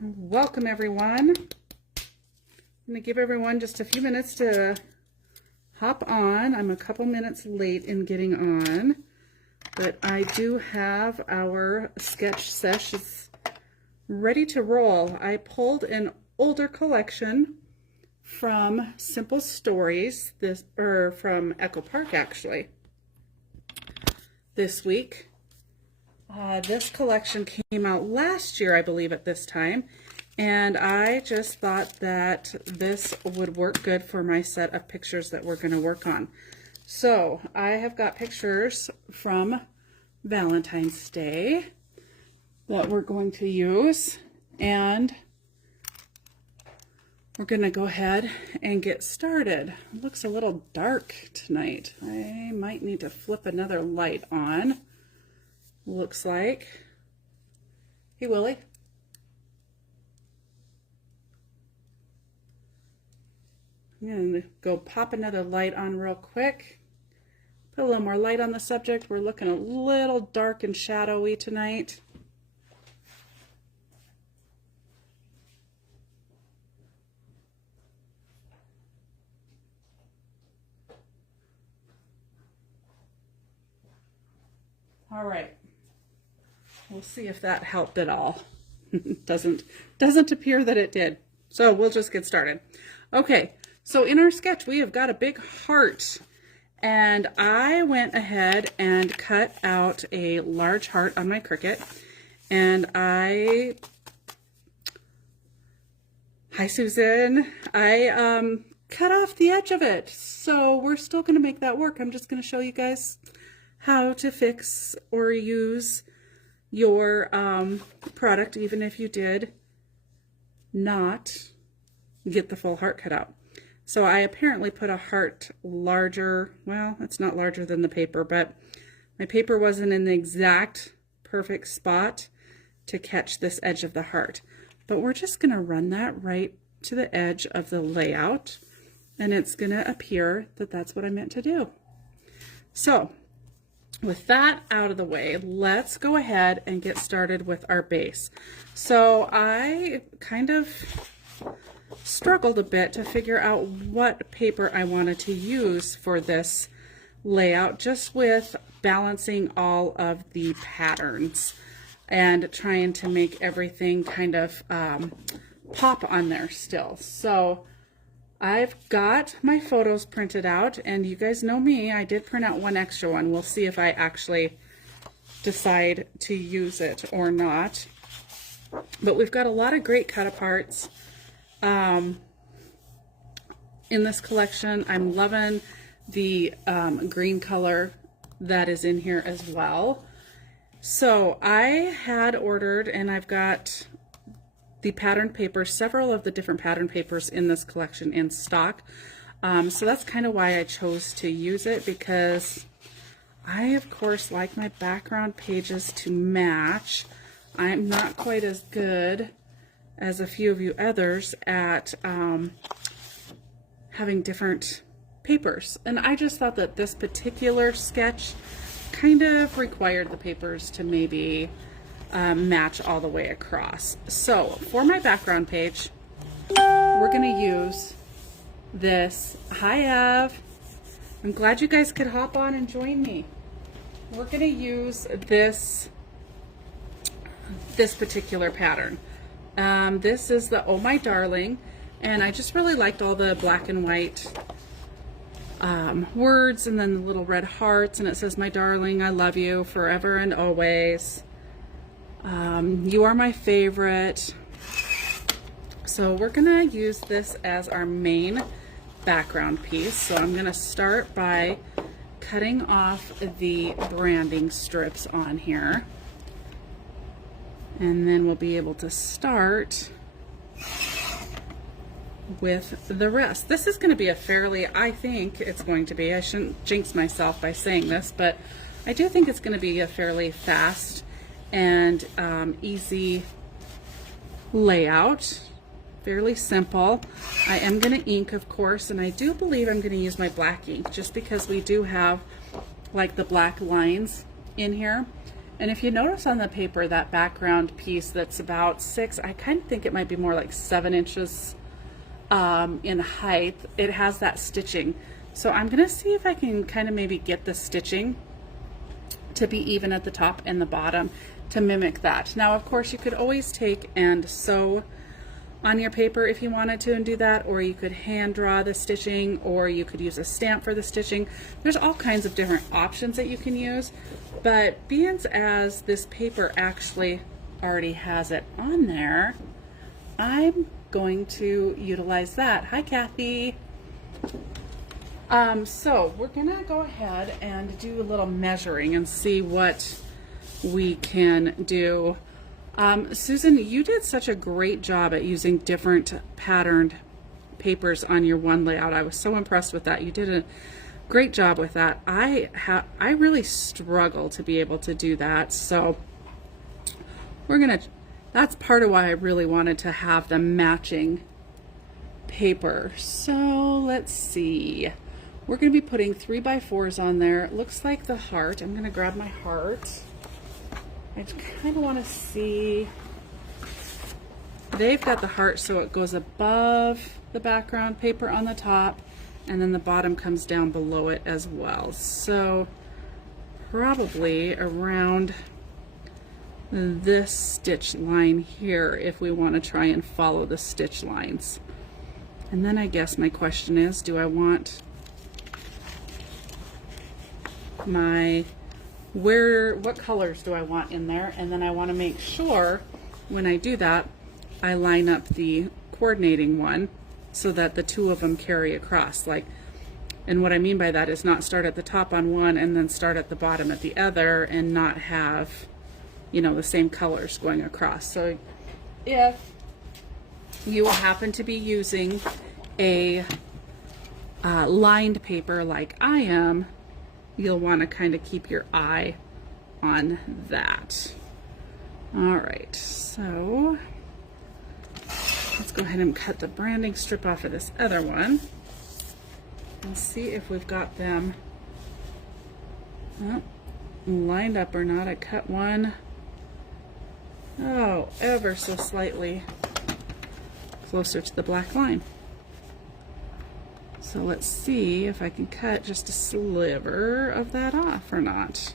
Welcome everyone. I'm going to give everyone just a few minutes to hop on. I'm a couple minutes late in getting on, but I do have our sketch sessions ready to roll. I pulled an older collection from Simple Stories, from Echo Park actually, this week. This collection came out last year, I believe, at this time, and I just thought that this would work good for my set of pictures that we're going to work on. So I have got pictures from Valentine's Day that we're going to use, and we're going to go ahead and get started. It looks a little dark tonight. I might need to flip another light on. Looks like. Hey, Willie. I'm going to go pop another light on real quick. Put a little more light on the subject. We're looking a little dark and shadowy tonight. All right. We'll see if that helped at all. Doesn't appear that it did. So we'll just get started. Okay, so in our sketch we have got a big heart, and I went ahead and cut out a large heart on my Cricut, and hi Susan, I cut off the edge of it. So we're still going to make that work. I'm just going to show you guys how to fix or use your product, even if you did not get the full heart cut out. So I apparently put a heart larger, well, it's not larger than the paper, but my paper wasn't in the exact perfect spot to catch this edge of the heart. But we're just going to run that right to the edge of the layout, and it's going to appear that that's what I meant to do. So with that out of the way, let's go ahead and get started with our base. So I kind of struggled a bit to figure out what paper I wanted to use for this layout, just with balancing all of the patterns and trying to make everything kind of pop on there still. So I've got my photos printed out, and you guys know me, I did print out one extra one. We'll see if I actually decide to use it or not. But we've got a lot of great cut aparts in this collection. I'm loving the green color that is in here as well. So I had ordered, and I've got the pattern paper, several of the different pattern papers in this collection in stock. So that's kind of why I chose to use it, because I, of course, like my background pages to match. I'm not quite as good as a few of you others at having different papers. And I just thought that this particular sketch kind of required the papers to maybe match all the way across. So for my background page, we're going to use this. Hi Ev, I'm glad you guys could hop on and join me. We're going to use this particular pattern. This is the Oh My Darling, and I just really liked all the black and white words, and then the little red hearts, and it says, "My darling, I love you forever and always. You are my favorite." So we're gonna use this as our main background piece. So I'm gonna start by cutting off the branding strips on here, and then we'll be able to start with the rest. This is going to be a fairly, I think it's going to be, I shouldn't jinx myself by saying this, but I do think it's going to be a fairly fast and easy layout, fairly simple. I am going to ink, of course, and I do believe I'm going to use my black ink, just because we do have like the black lines in here, And if you notice on the paper, that background piece that's about 6, I kind of think it might be more like 7 inches in height, it has that stitching. So I'm gonna see if I can kind of maybe get the stitching to be even at the top and the bottom to mimic that. Now, of course, you could always take and sew on your paper if you wanted to and do that, or you could hand draw the stitching, or you could use a stamp for the stitching. There's all kinds of different options that you can use, but being as this paper actually already has it on there, I'm going to utilize that. Hi, Kathy. So we're gonna go ahead and do a little measuring and see what we can do. Susan, you did such a great job at using different patterned papers on your one layout. I was so impressed with that. You did a great job with that. I really struggle to be able to do that. So that's part of why I really wanted to have the matching paper. So let's see. We're going to be putting 3x4s on there. It looks like the heart. I'm going to grab my heart. I kind of want to see. They've got the heart so it goes above the background paper on the top, and then the bottom comes down below it as well. So probably around this stitch line here if we want to try and follow the stitch lines. And then I guess my question is, do I want what colors do I want in there? And then I want to make sure when I do that, I line up the coordinating one so that the two of them carry across. And what I mean by that is not start at the top on one and then start at the bottom at the other, and not have, you know, the same colors going across. So if you happen to be using a lined paper like I am, you'll want to kind of keep your eye on that. All right, so let's go ahead and cut the branding strip off of this other one and see if we've got them lined up or not. I cut one, oh, ever so slightly closer to the black line. So let's see if I can cut just a sliver of that off or not.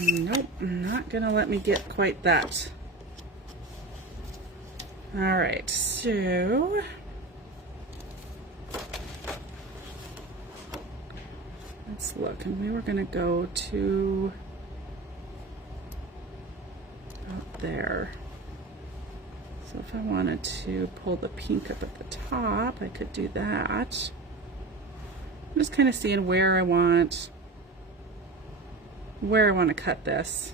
Nope, not gonna let me get quite that. All right, so let's look, and we were gonna go to up there. So if I wanted to pull the pink up at the top, I could do that. I'm just kind of seeing where I want to cut this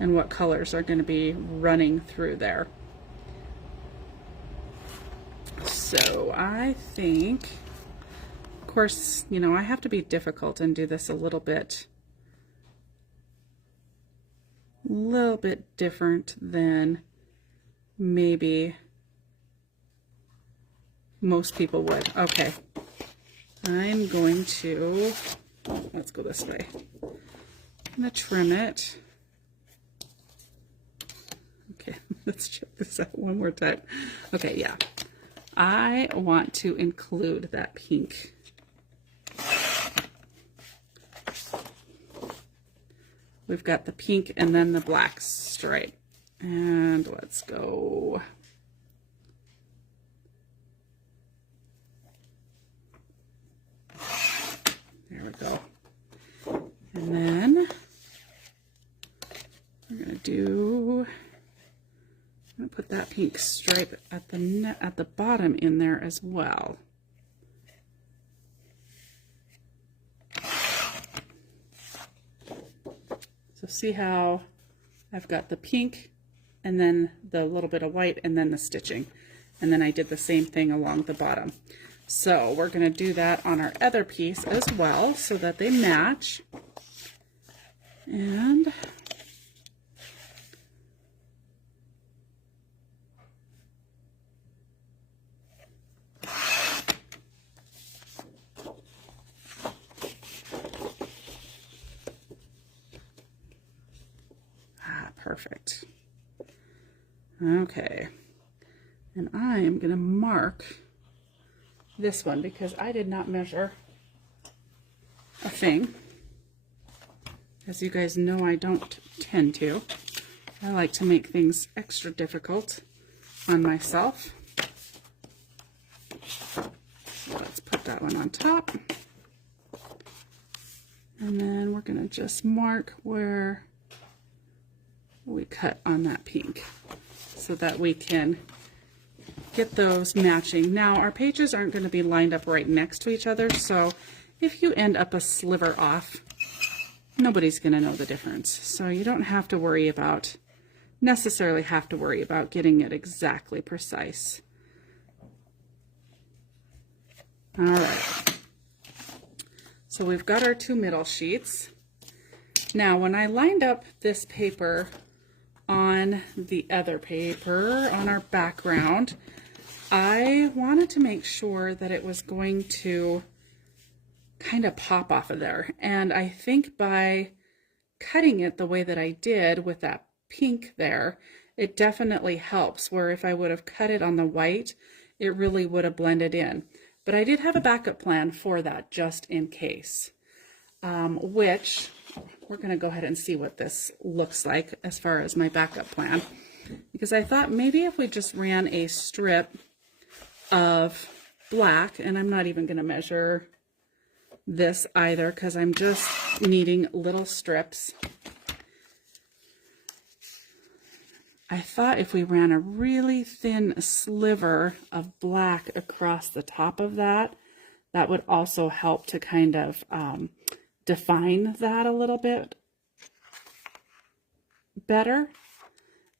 and what colors are going to be running through there. So I think, of course, you know, I have to be difficult and do this a little bit different than maybe most people would. Okay, I'm going to, let's go this way. I'm going to trim it. Okay, let's check this out one more time. Okay, yeah. I want to include that pink. We've got the pink and then the black stripe. And let's go. There we go. And then we're going to put that pink stripe at the bottom in there as well. So see how I've got the pink and then the little bit of white and then the stitching. And then I did the same thing along the bottom. So we're going to do that on our other piece as well so that they match. And Perfect. Okay. And I am going to mark this one because I did not measure a thing. As you guys know, I don't tend to. I like to make things extra difficult on myself. So let's put that one on top. And then we're going to just mark where we cut on that pink so that we can get those matching. Now our pages aren't going to be lined up right next to each other, so if you end up a sliver off, nobody's going to know the difference. So you don't have to worry about, necessarily have to worry about getting it exactly precise. All right. So we've got our two middle sheets. Now when I lined up this paper on the other paper, on our background, I wanted to make sure that it was going to kind of pop off of there. And I think by cutting it the way that I did with that pink there, it definitely helps, where if I would have cut it on the white, it really would have blended in. But I did have a backup plan for that just in case, which we're going to go ahead and see what this looks like as far as my backup plan, because I thought maybe if we just ran a strip of black, and I'm not even going to measure this either because I'm just needing little strips. I thought if we ran a really thin sliver of black across the top of that, that would also help to kind of define that a little bit better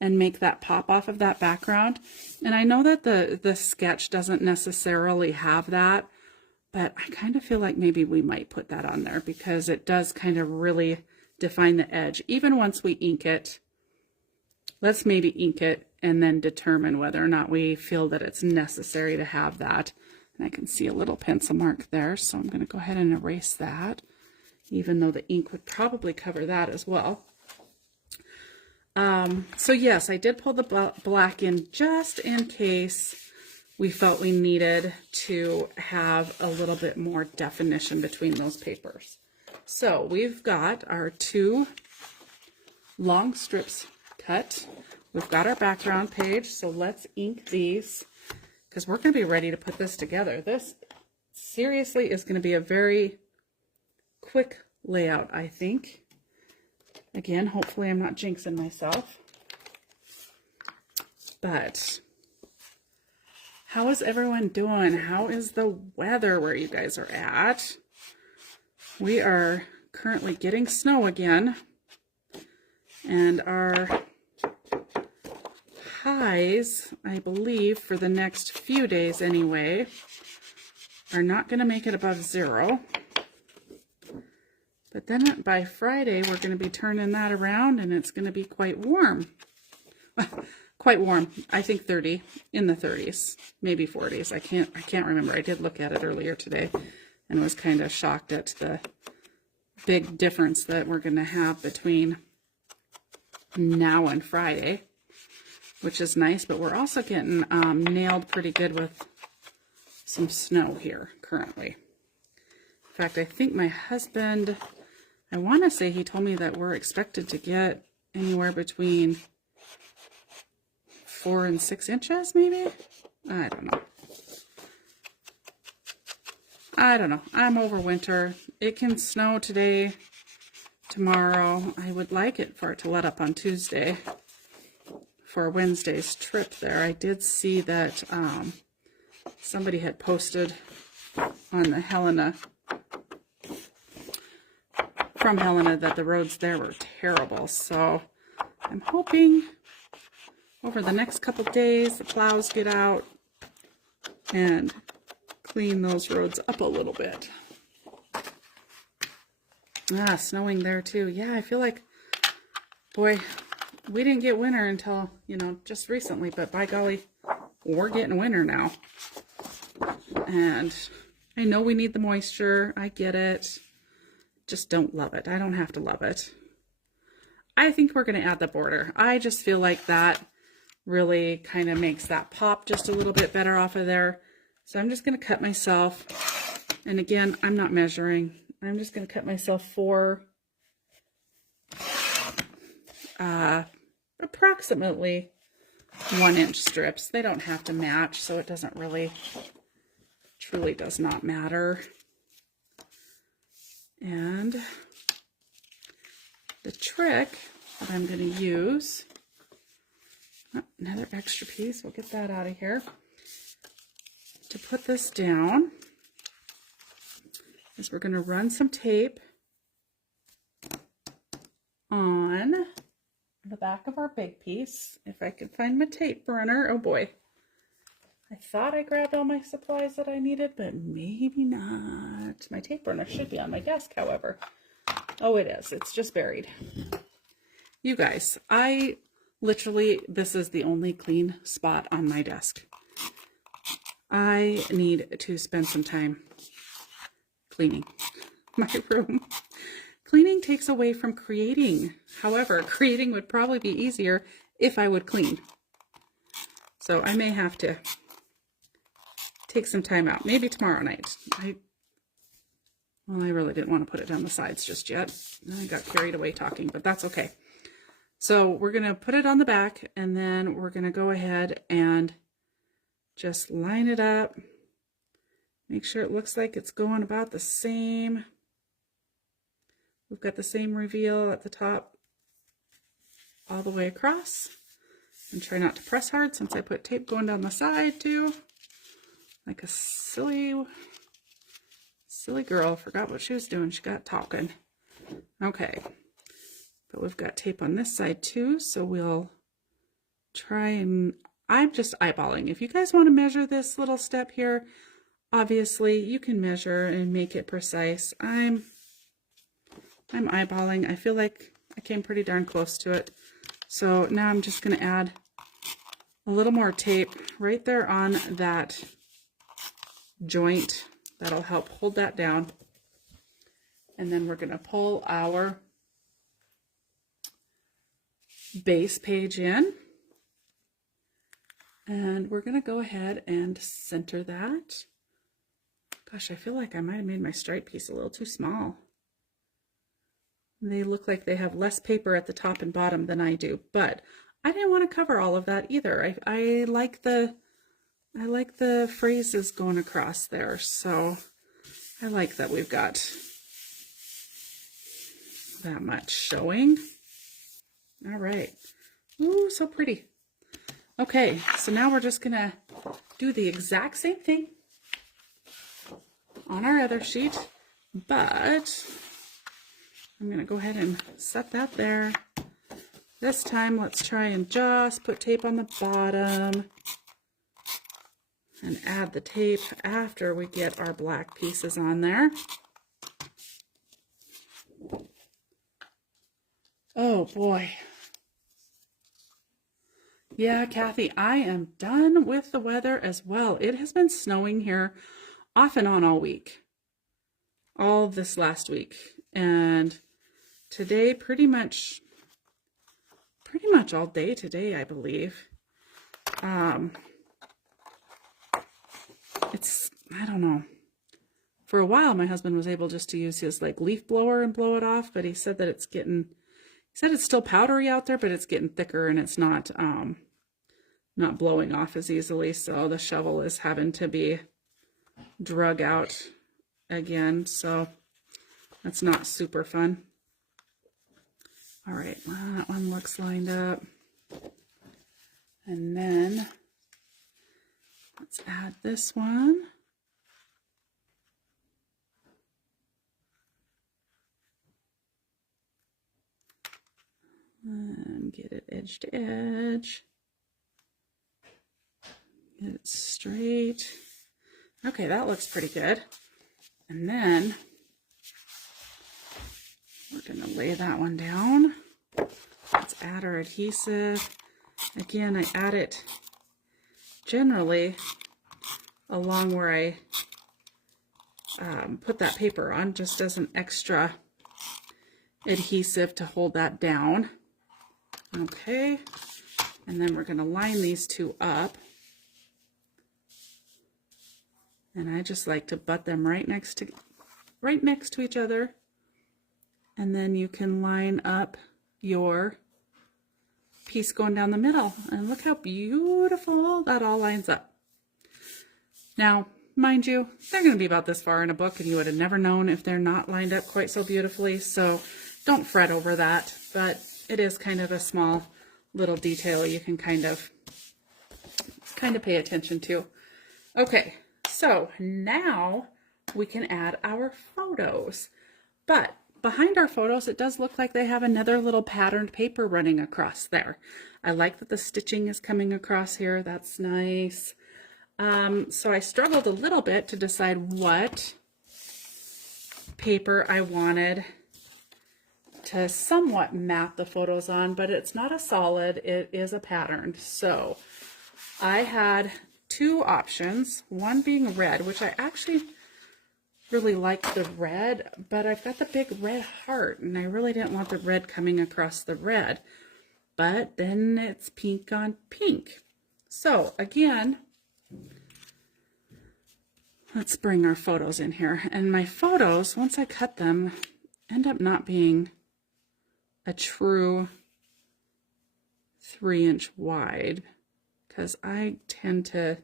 and make that pop off of that background. And I know that the sketch doesn't necessarily have that, but I kind of feel like maybe we might put that on there because it does kind of really define the edge. Even once we ink it, let's maybe ink it and then determine whether or not we feel that it's necessary to have that. And I can see a little pencil mark there, so I'm going to go ahead and erase that, even though the ink would probably cover that as well. So yes, I did pull the black in just in case we felt we needed to have a little bit more definition between those papers. So we've got our two long strips cut. We've got our background page, so let's ink these because we're going to be ready to put this together. This seriously is going to be a very quick layout, I think. Again, hopefully I'm not jinxing myself. But how is everyone doing? How is the weather where you guys are at? We are currently getting snow again, and our highs, I believe, for the next few days anyway, are not going to make it above 0. But then by Friday, we're going to be turning that around, and it's going to be quite warm. Quite warm. I think 30, in the 30s, maybe 40s. I can't remember. I did look at it earlier today and was kind of shocked at the big difference that we're going to have between now and Friday, which is nice. But we're also getting nailed pretty good with some snow here currently. In fact, I think my husband, I want to say he told me that we're expected to get anywhere between 4 and 6 inches, maybe? I don't know. I don't know. I'm over winter. It can snow today, tomorrow. I would like it for it to let up on Tuesday for Wednesday's trip there. I did see that somebody had posted on the Helena, from Helena, that the roads there were terrible. So I'm hoping over the next couple days the plows get out and clean those roads up a little bit. Snowing there too. Yeah, I feel like, boy, we didn't get winter until, you know, just recently, but by golly, we're getting winter now. And I know we need the moisture. I get it. Just don't love it. I don't have to love it. I think we're going to add the border. I just feel like that really kind of makes that pop just a little bit better off of there. So I'm just going to cut myself, and again, I'm not measuring. I'm just going to cut myself 4 approximately 1-inch strips. They don't have to match, so it doesn't really, truly does not matter. And the trick that I'm going to use, oh, another extra piece, we'll get that out of here, to put this down is we're going to run some tape on the back of our big piece. If I could find my tape runner. Oh boy. I thought I grabbed all my supplies that I needed, but maybe not. My tape runner should be on my desk, however. Oh, it is. It's just buried. You guys, I literally, this is the only clean spot on my desk. I need to spend some time cleaning my room. Cleaning takes away from creating. However, creating would probably be easier if I would clean. So I may have to take some time out, maybe tomorrow night. Well, I really didn't want to put it down the sides just yet. I got carried away talking, but that's okay. So we're going to put it on the back, and then we're going to go ahead and just line it up. Make sure it looks like it's going about the same. We've got the same reveal at the top all the way across. And try not to press hard since I put tape going down the side too. Like a silly girl. Forgot what she was doing. She got talking. Okay. But we've got tape on this side too, so we'll try and... I'm just eyeballing. If you guys want to measure this little step here, obviously you can measure and make it precise. I'm eyeballing. I feel like I came pretty darn close to it. So now I'm just going to add a little more tape right there on that joint. That'll help hold that down. And then we're going to pull our base page in. And we're going to go ahead and center that. Gosh, I feel like I might have made my stripe piece a little too small. They look like they have less paper at the top and bottom than I do, but I didn't want to cover all of that either. I like the phrases going across there, so I like that we've got that much showing. All right. Ooh, so pretty. Okay, so now we're just gonna do the exact same thing on our other sheet, but I'm gonna go ahead and set that there. This time, let's try and just put tape on the bottom and add the tape after we get our black pieces on there. Oh boy. Yeah, Kathy, I am done with the weather as well. It has been snowing here off and on all week. All this last week. And today, pretty much all day today, I believe. I don't know. For a while, my husband was able just to use his like leaf blower and blow it off, but he said that it's still powdery out there, but it's getting thicker and it's not blowing off as easily. So the shovel is having to be drug out again. So that's not super fun. All right, well, that one looks lined up. And then let's add this one. And get it edge to edge. Get it straight. Okay, that looks pretty good. And then we're going to lay that one down. Let's add our adhesive. Again, I add it generally along where I put that paper on, just as an extra adhesive to hold that down. Okay, and then we're going to line these two up. And I just like to butt them right next to each other. And then you can line up your piece going down the middle. And look how beautiful that all lines up. Now, mind you, they're going to be about this far in a book, and you would have never known if they're not lined up quite so beautifully. So don't fret over that. But it is kind of a small little detail you can kind of pay attention to. Okay. So now we can add our photos, but behind our photos, it does look like they have another little patterned paper running across there. I like that the stitching is coming across here. That's nice. So I struggled a little bit to decide what paper I wanted to somewhat map the photos on, but it's not a solid, it is a patterned. So I had two options, one being red, which I actually really like the red, but I've got the big red heart and I really didn't want the red coming across the red, but then it's pink on pink. So again, let's bring our photos in here, and my photos, once I cut them, end up not being a true 3-inch wide, because I tend to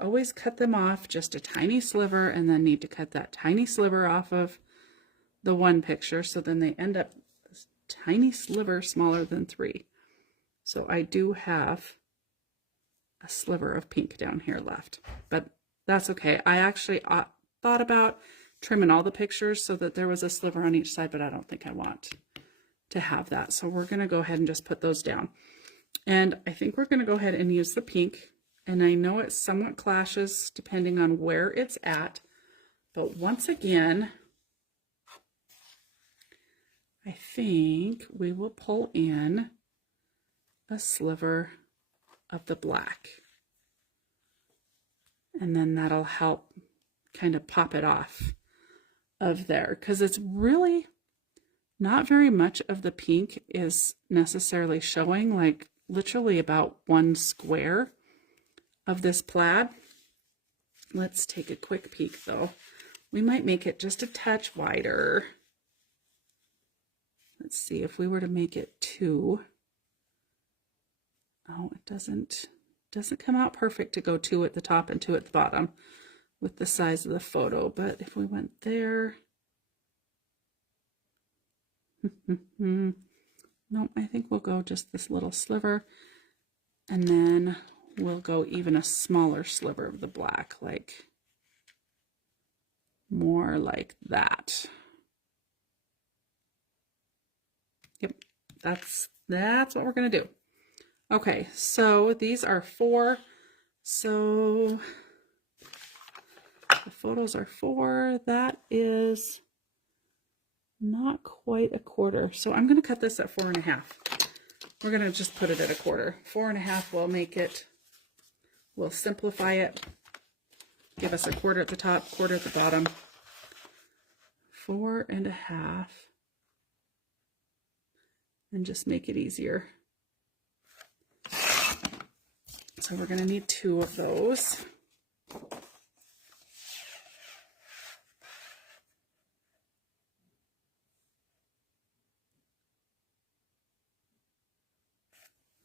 always cut them off just a tiny sliver and then need to cut that tiny sliver off of the one picture, so then they end up this tiny sliver smaller than 3. So I do have a sliver of pink down here left, but that's okay. I actually thought about trimming all the pictures so that there was a sliver on each side, but I don't think I want to have that. So we're going to go ahead and just put those down. And I think we're going to go ahead and use the pink. And I know it somewhat clashes depending on where it's at. But once again, I think we will pull in a sliver of the black. And then that'll help kind of pop it off of there. Because it's really not very much of the pink is necessarily showing, like literally about 1 square of this plaid. Let's take a quick peek though. We might make it just a touch wider. Let's see if we were to make it 2. Oh, it doesn't come out perfect to go 2 at the top and 2 at the bottom with the size of the photo. But if we went there, no, I think we'll go just this little sliver, and then we'll go even a smaller sliver of the black, like more like that. Yep, that's what we're gonna do. Okay, so these are 4. So the photos are 4. That is not quite a quarter. So I'm going to cut this at 4.5. We're going to just put it at a quarter. 4.5 will make it, we'll simplify it. Give us a quarter at the top, quarter at the bottom. 4.5. And just make it easier. So we're going to need 2 of those.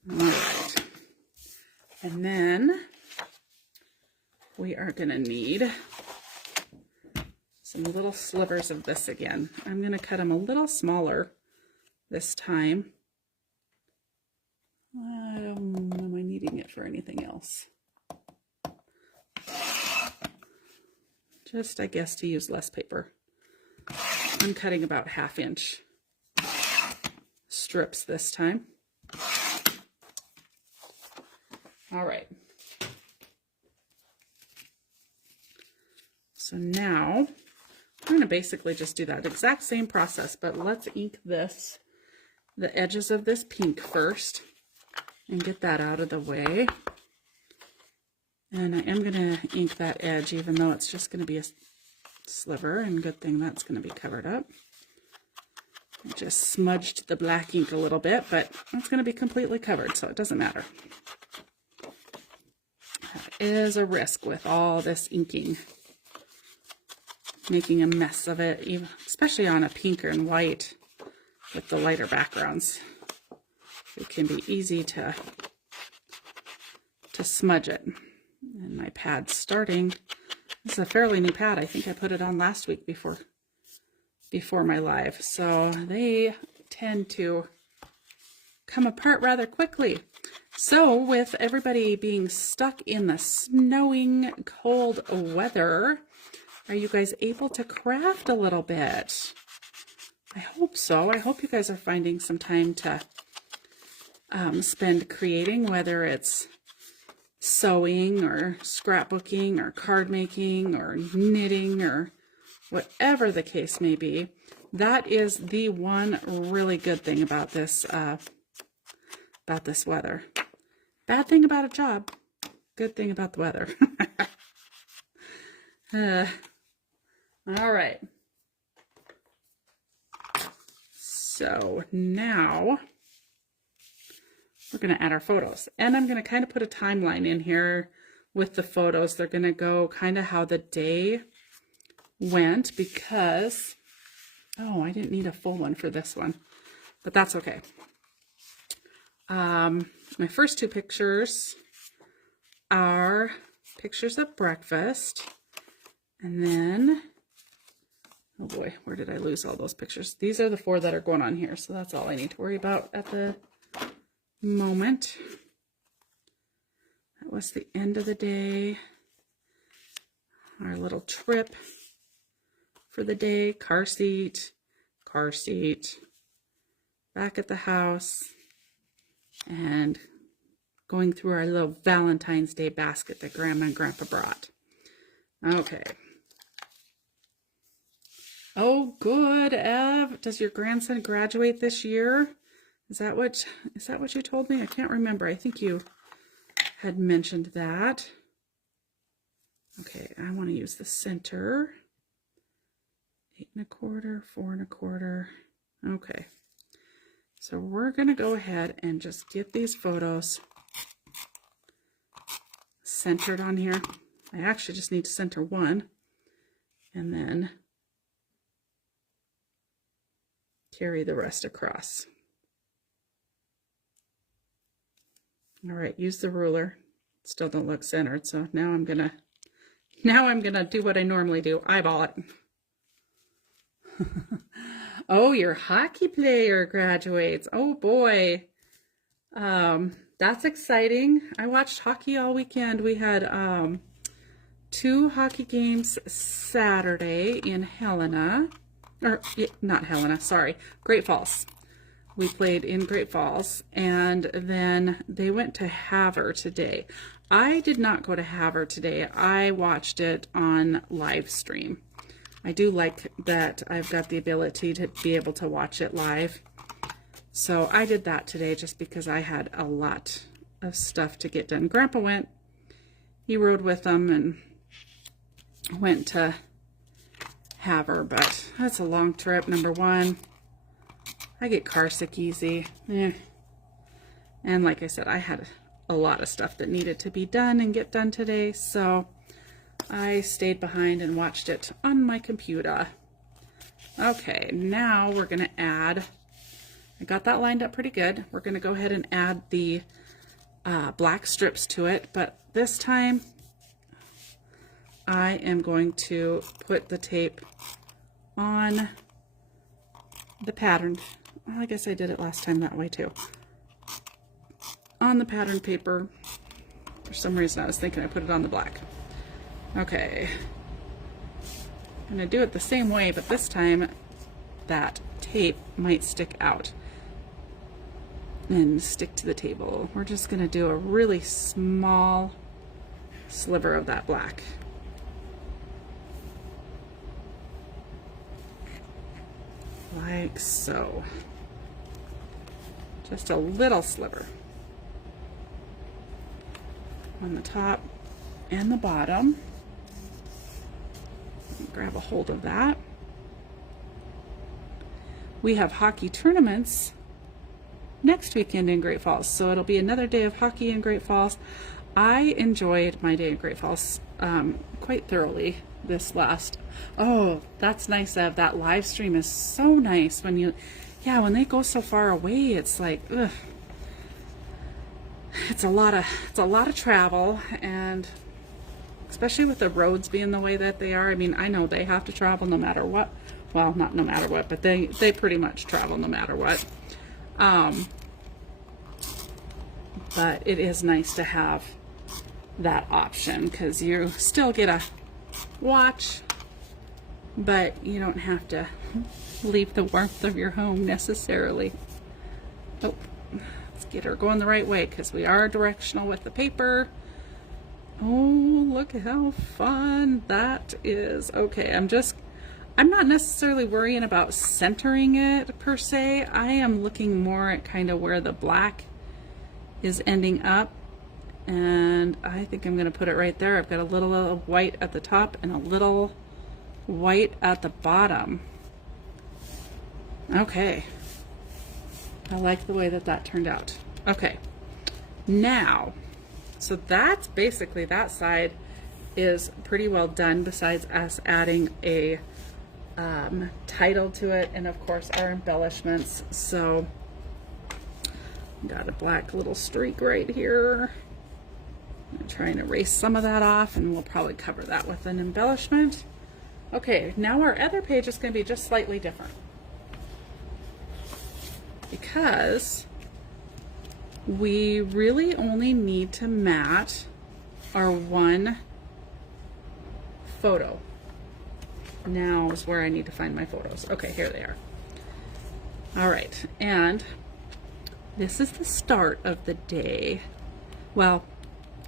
All right. And then we are going to need some little slivers of this again. I'm going to cut them a little smaller this time. Am I needing it for anything else? Just, I guess, to use less paper. I'm cutting about 1/2 inch strips this time. All right. So now I'm going to basically just do that exact same process, but let's ink this, the edges of this pink first, and get that out of the way. And I am going to ink that edge, even though it's just going to be a sliver, and good thing that's going to be covered up. Just smudged the black ink a little bit, but it's going to be completely covered, so it doesn't matter. That is a risk with all this inking. Making a mess of it, even, especially on a pink and white with the lighter backgrounds. It can be easy to smudge it. And my pad's starting. This is a fairly new pad. I think I put it on last week before my live. So they tend to come apart rather quickly. So with everybody being stuck in the snowing cold weather, are you guys able to craft a little bit? I hope so. I hope you guys are finding some time to spend creating, whether it's sewing or scrapbooking or card making or knitting or whatever the case may be. That is the one really good thing about this weather. Bad thing about a job, good thing about the weather. All right. So now we're going to add our photos, and I'm going to kind of put a timeline in here with the photos. They're going to go kind of how the day went because, oh, I didn't need a full one for this one, but that's okay. My first two pictures are pictures of breakfast, and then, oh boy, where did I lose all those pictures? These are the 4 that are going on here, so that's all I need to worry about at the moment. That was the end of the day. Our little trip for the day, car seat, back at the house, and going through our little Valentine's Day basket that Grandma and Grandpa brought. Okay. Oh, good, Ev. Does your grandson graduate this year? Is that what you told me? I can't remember. I think you had mentioned that. Okay, I want to use the center. 8 1/4, 4 1/4. Okay. So we're going to go ahead and just get these photos centered on here. I actually just need to center one and then carry the rest across. All right, use the ruler. Still don't look centered, so now I'm gonna do what I normally do, eyeball it. Oh, your hockey player graduates. Oh boy. That's exciting. I watched hockey all weekend. We had 2 hockey games Saturday in Helena. Or not Helena, sorry, Great Falls. We played in Great Falls, and then they went to Havre today. I did not go to Havre today. I watched it on live stream. I do like that I've got the ability to be able to watch it live. So I did that today just because I had a lot of stuff to get done. Grandpa went, he rode with them and went to Havre, but that's a long trip, number one. I get car sick easy. And like I said, I had a lot of stuff that needed to be done and get done today, so I stayed behind and watched it on my computer. Okay, now we're going to add, I got that lined up pretty good. We're going to go ahead and add the black strips to it, but this time I am going to put the tape on the pattern. Well, I guess I did it last time that way too. On the pattern paper. For some reason I was thinking I put it on the black. Okay. I'm going to do it the same way, but this time that tape might stick out and stick to the table. We're just going to do a really small sliver of that black. Like so. Just a little sliver on the top and the bottom. Grab a hold of that. we have hockey tournaments next weekend in Great Falls, so it'll be another day of hockey in Great Falls. I enjoyed my day in Great Falls quite thoroughly this last. Oh, that's nice. That live stream is so nice when you, yeah, when they go so far away, it's like, ugh. It's a lot of travel, and especially with the roads being the way that they are. I mean, I know they have to travel no matter what. Well, not no matter what, but they pretty much travel no matter what. But it is nice to have that option, because you still get a watch, but you don't have to leave the warmth of your home necessarily. Oh, let's get her going the right way, because we are directional with the paper. Oh, look at how fun that is. Okay, I'm not necessarily worrying about centering it per se. I am looking more at kind of where the black is ending up, and I think I'm going to put it right there. I've got a little of white at the top and a little white at the bottom. Okay, I like the way that turned out. Okay, now, so that's basically, that side is pretty well done, besides us adding a title to it, and of course our embellishments. So got a black little streak right here. I'm gonna try and erase some of that off, and we'll probably cover that with an embellishment. Okay, now our other page is going to be just slightly different, because we really only need to mat our one photo. Now is where I need to find my photos. Okay, here they are. All right, and this is the start of the day. Well,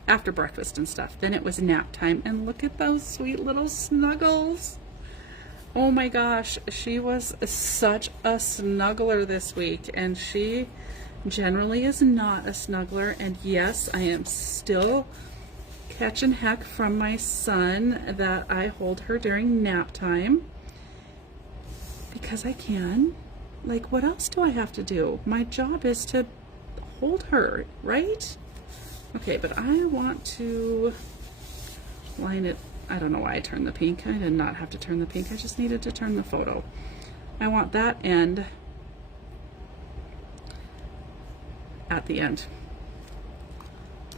after breakfast and stuff. Then it was nap time, and look at those sweet little snuggles. Oh my gosh, she was such a snuggler this week, and she generally is not a snuggler. And yes, I am still catching heck from my son that I hold her during nap time, because I can. Like, what else do I have to do? My job is to hold her, right? Okay, but I want to line it. I don't know why I turned the pink. I did not have to turn the pink. I just needed to turn the photo. I want that end at the end.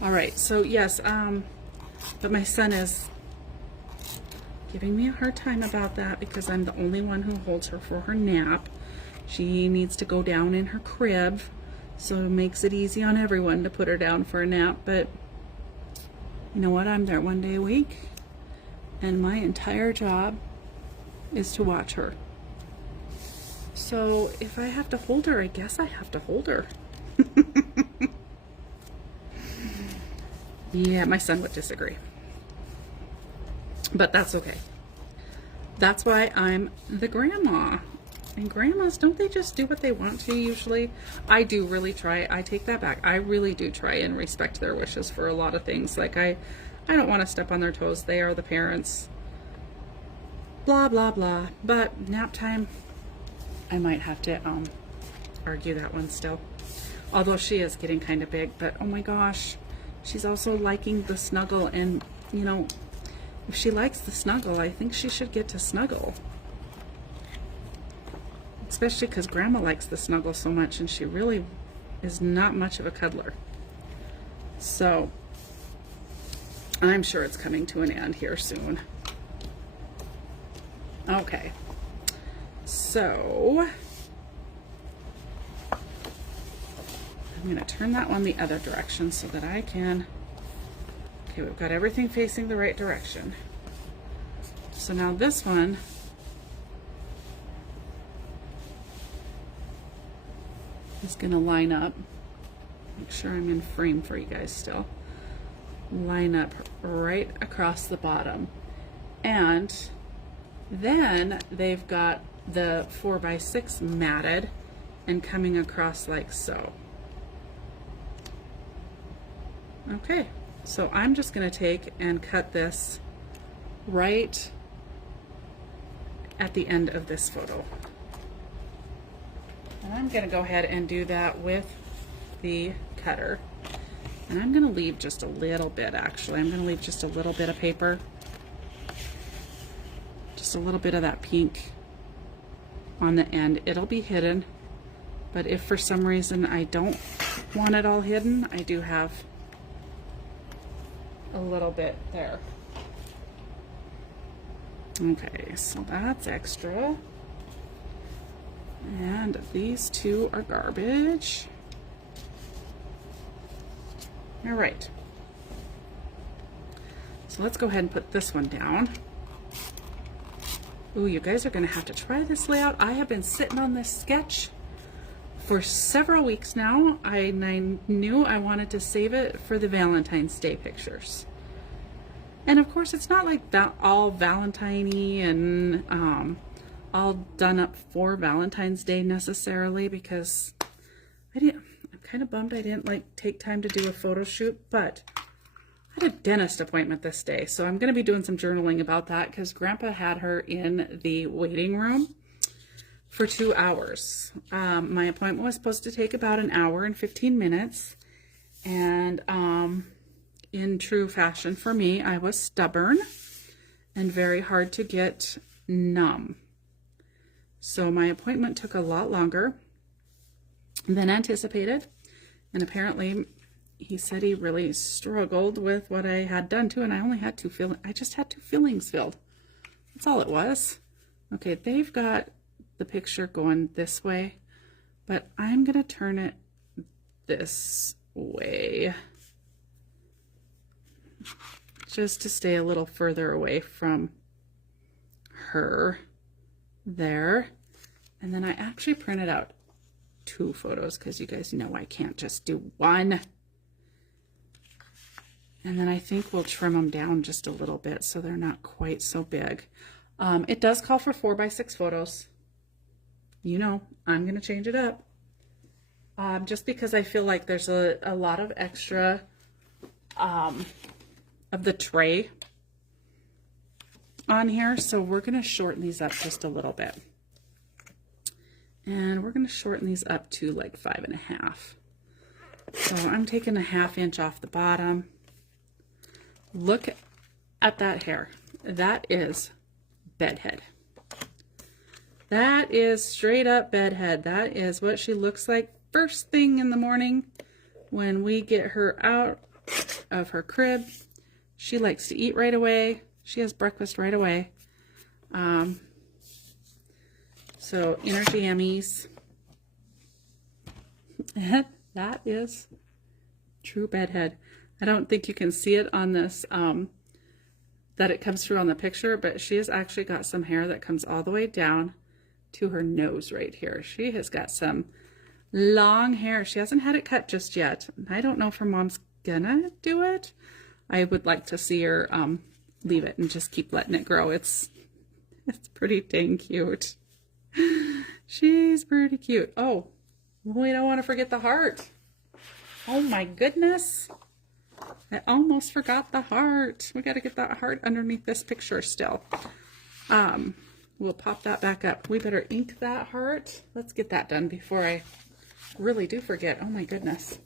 All right, so yes, but my son is giving me a hard time about that, because I'm the only one who holds her for her nap. She needs to go down in her crib, so it makes it easy on everyone to put her down for a nap. But you know what? I'm there one day a week, and my entire job is to watch her. So if I have to hold her, I guess I have to hold her. Yeah, my son would disagree, but that's okay. That's why I'm the grandma. And grandmas, don't they just do what they want to usually? I do really try. I take that back. I really do try and respect their wishes for a lot of things. Like, I don't want to step on their toes. They are the parents. Blah, blah, blah. But nap time, I might have to argue that one still. Although she is getting kind of big. But, oh my gosh, she's also liking the snuggle. And, you know, if she likes the snuggle, I think she should get to snuggle. Especially because grandma likes the snuggle so much, and she really is not much of a cuddler. So I'm sure it's coming to an end here soon. Okay, so I'm going to turn that one the other direction so that I can, okay, we've got everything facing the right direction. So now this one, is going to line up. Make sure I'm in frame for you guys still. Line up right across the bottom. And then they've got the 4x6 matted and coming across like so. Okay, so I'm just going to take and cut this right at the end of this photo. And I'm going to go ahead and do that with the cutter. And I'm going to leave just a little bit, actually. I'm going to leave just a little bit of paper. Just a little bit of that pink on the end. It'll be hidden. But if for some reason I don't want it all hidden, I do have a little bit there. Okay, so that's extra. And these two are garbage. All right. So let's go ahead and put this one down. Ooh, you guys are going to have to try this layout. I have been sitting on this sketch for several weeks now. I knew I wanted to save it for the Valentine's Day pictures. And of course, it's not like all Valentine-y and all done up for Valentine's Day necessarily, because I'm kind of bummed I didn't take time to do a photo shoot, but I had a dentist appointment this day, so I'm going to be doing some journaling about that because Grandpa had her in the waiting room for 2 hours. My appointment was supposed to take about an hour and 15 minutes, and in true fashion for me, I was stubborn and very hard to get numb. So my appointment took a lot longer than anticipated, and apparently he said he really struggled with what I had done too, and I only had I just had 2 fillings filled. That's all it was. Okay, they've got the picture going this way, but I'm gonna turn it this way just to stay a little further away from her there. And then I actually printed out 2 photos because you guys know I can't just do one. And then I think we'll trim them down just a little bit so they're not quite so big. It does call for 4x6 photos. You know, I'm going to change it up. Just because I feel like there's a lot of extra of the tray on here. So we're going to shorten these up just a little bit. And we're going to shorten these up to like 5.5. So I'm taking a 1/2 inch off the bottom. Look at that hair. That is bedhead. That is straight up bedhead. That is what she looks like first thing in the morning when we get her out of her crib. She likes to eat right away. She has breakfast right away. So energy Emmys. That is true bedhead. I don't think you can see it on this, that it comes through on the picture, but she has actually got some hair that comes all the way down to her nose right here. She has got some long hair. She hasn't had it cut just yet. I don't know if her mom's gonna do it. I would like to see her leave it and just keep letting it grow. It's pretty dang cute. She's pretty cute. Oh, we don't want to forget the heart. Oh my goodness. I almost forgot the heart. We got to get that heart underneath this picture still. We'll pop that back up. We better ink that heart. Let's get that done before I really do forget. Oh my goodness.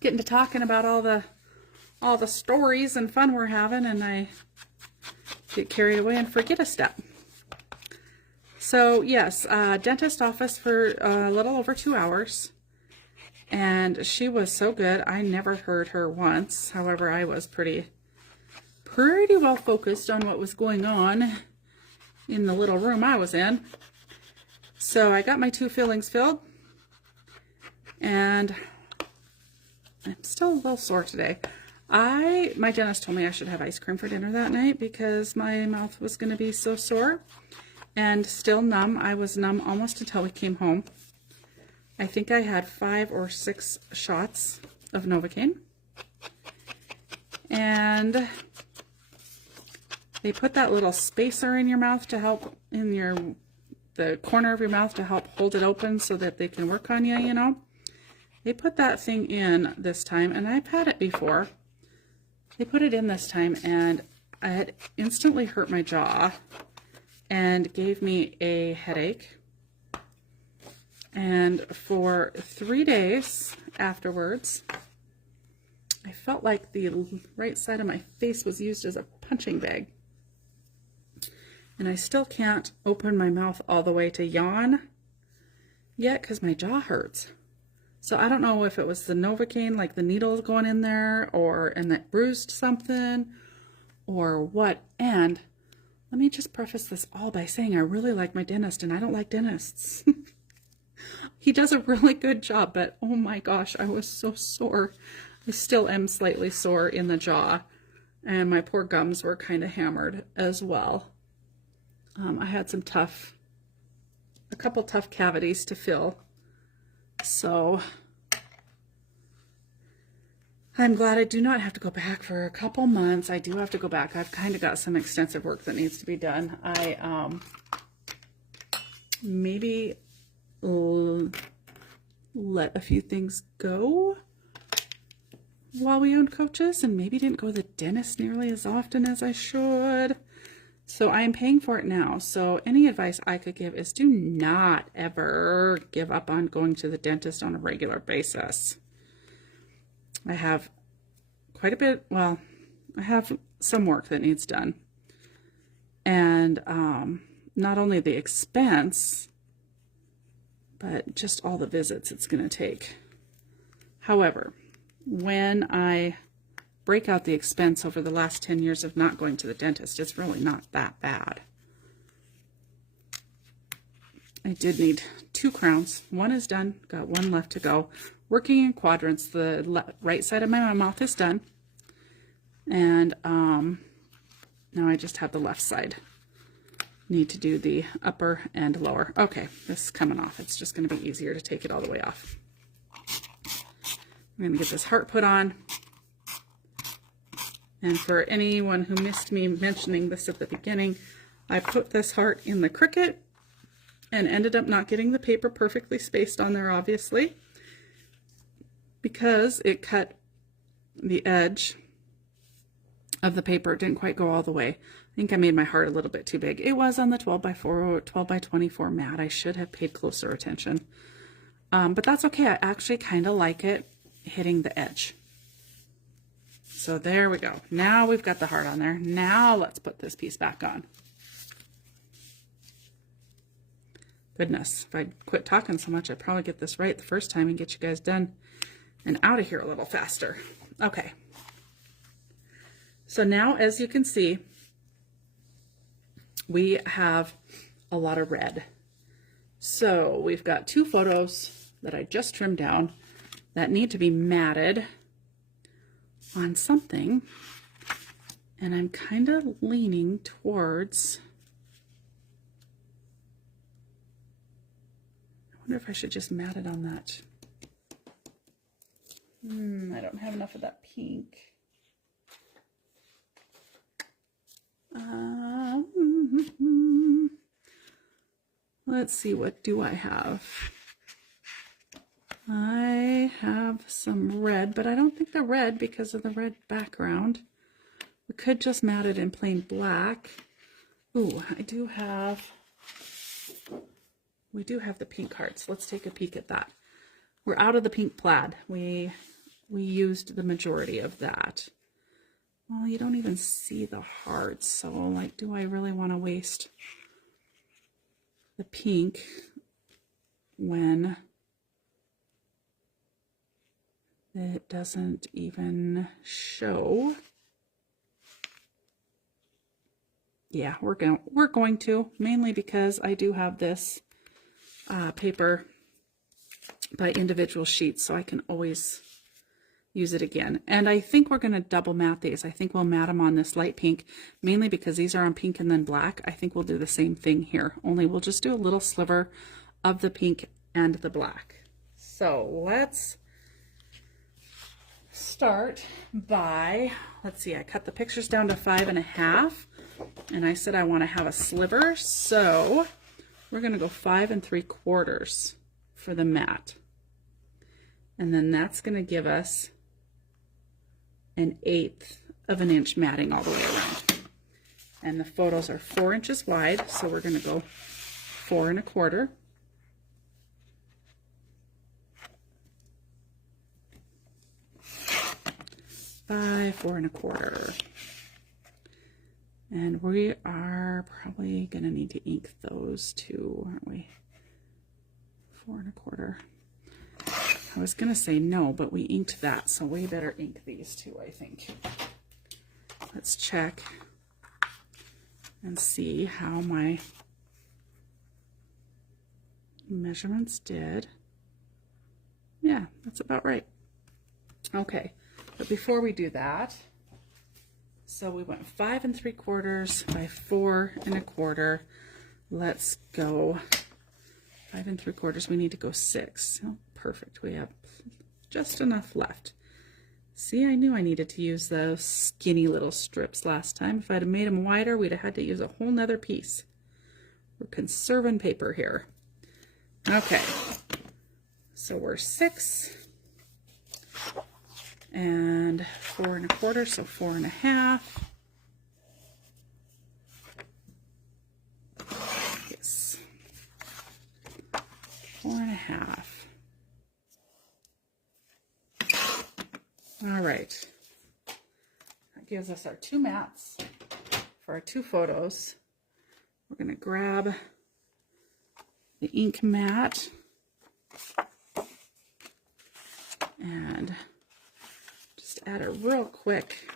Getting to talking about all the stories and fun we're having, and I get carried away and forget a step. So yes, dentist office for a little over 2 hours. And she was so good. I never heard her once. However, I was pretty well focused on what was going on in the little room I was in. So I got my 2 fillings filled. And I'm still a little sore today. My dentist told me I should have ice cream for dinner that night because my mouth was going to be so sore and still numb. I was numb almost until we came home. I think I had 5 or 6 shots of Novocaine. And they put that little spacer in your mouth to help, in the corner of your mouth to help hold it open so that they can work on you, you know. They put that thing in this time, and I've had it before. They put it in this time, and it instantly hurt my jaw and gave me a headache. And for 3 days afterwards, I felt like the right side of my face was used as a punching bag. And I still can't open my mouth all the way to yawn yet because my jaw hurts. So I don't know if it was the Novocaine, like the needles going in there, and that bruised something, or what. And let me just preface this all by saying I really like my dentist, and I don't like dentists. He does a really good job, but oh my gosh, I was so sore. I still am slightly sore in the jaw, and my poor gums were kind of hammered as well. I had a couple tough cavities to fill. So I'm glad I do not have to go back for a couple months. I do have to go back. I've kind of got some extensive work that needs to be done. I maybe let a few things go while we owned coaches, and maybe didn't go to the dentist nearly as often as I should. So I am paying for it now. So any advice I could give is do not ever give up on going to the dentist on a regular basis. I have quite a bit, well, I have some work that needs done. And not only the expense, but just all the visits it's going to take. However, when I break out the expense over the last 10 years of not going to the dentist, it's really not that bad. I did need 2 crowns. One is done, got one left to go. Working in quadrants, the right side of my mouth is done. And now I just have the left side. Need to do the upper and lower. Okay, this is coming off. It's just going to be easier to take it all the way off. I'm going to get this heart put on. And for anyone who missed me mentioning this at the beginning, I put this heart in the Cricut and ended up not getting the paper perfectly spaced on there, obviously, because it cut the edge of the paper. It didn't quite go all the way. I think I made my heart a little bit too big. It was on the 12 by 24 mat. I should have paid closer attention. But that's okay. I actually kind of like it hitting the edge. So there we go. Now we've got the heart on there. Now let's put this piece back on. Goodness, if I'd quit talking so much, I'd probably get this right the first time and get you guys done and out of here a little faster. Okay. So now, as you can see, we have a lot of red. So we've got 2 photos that I just trimmed down that need to be matted on something, and I'm kind of leaning towards, I wonder if I should just mat it on that. I don't have enough of that pink. Let's see, what do I have? I have some red, but I don't think the red because of the red background. We could just mat it in plain black. Ooh, we do have the pink hearts. Let's take a peek at that. We're out of the pink plaid. We used the majority of that. Well, you don't even see the hearts, so like, do I really want to waste the pink when it doesn't even show? Yeah, we're going to, mainly because I do have this paper by individual sheets, so I can always use it again. And I think we're going to double mat these. I think we'll mat them on this light pink, mainly because these are on pink and then black. I think we'll do the same thing here, only we'll just do a little sliver of the pink and the black. So let's start by, let's see, I cut the pictures down to 5.5, and I said I want to have a sliver, so we're going to go 5 3/4 for the mat. And then that's going to give us 1/8 of an inch matting all the way around. And the photos are 4 inches wide, so we're going to go 4 1/4. 4.25, 4.25. And we are probably going to need to ink those two, aren't we? 4.25. I was going to say no, but we inked that, so we better ink these two, I think. Let's check and see how my measurements did. Yeah, that's about right. Okay, but before we do that, so we went 5 3/4 by 4.25. Let's go 5 3/4. We need to go 6. Oh, perfect. We have just enough left. See, I knew I needed to use those skinny little strips last time. If I'd have made them wider, we'd have had to use a whole nother piece. We're conserving paper here. Okay, so we're 6 and 4.25, so 4.5. Yes, 4.5. All right, that gives us our 2 mats for our 2 photos. We're going to grab the ink mat and just add it real quick.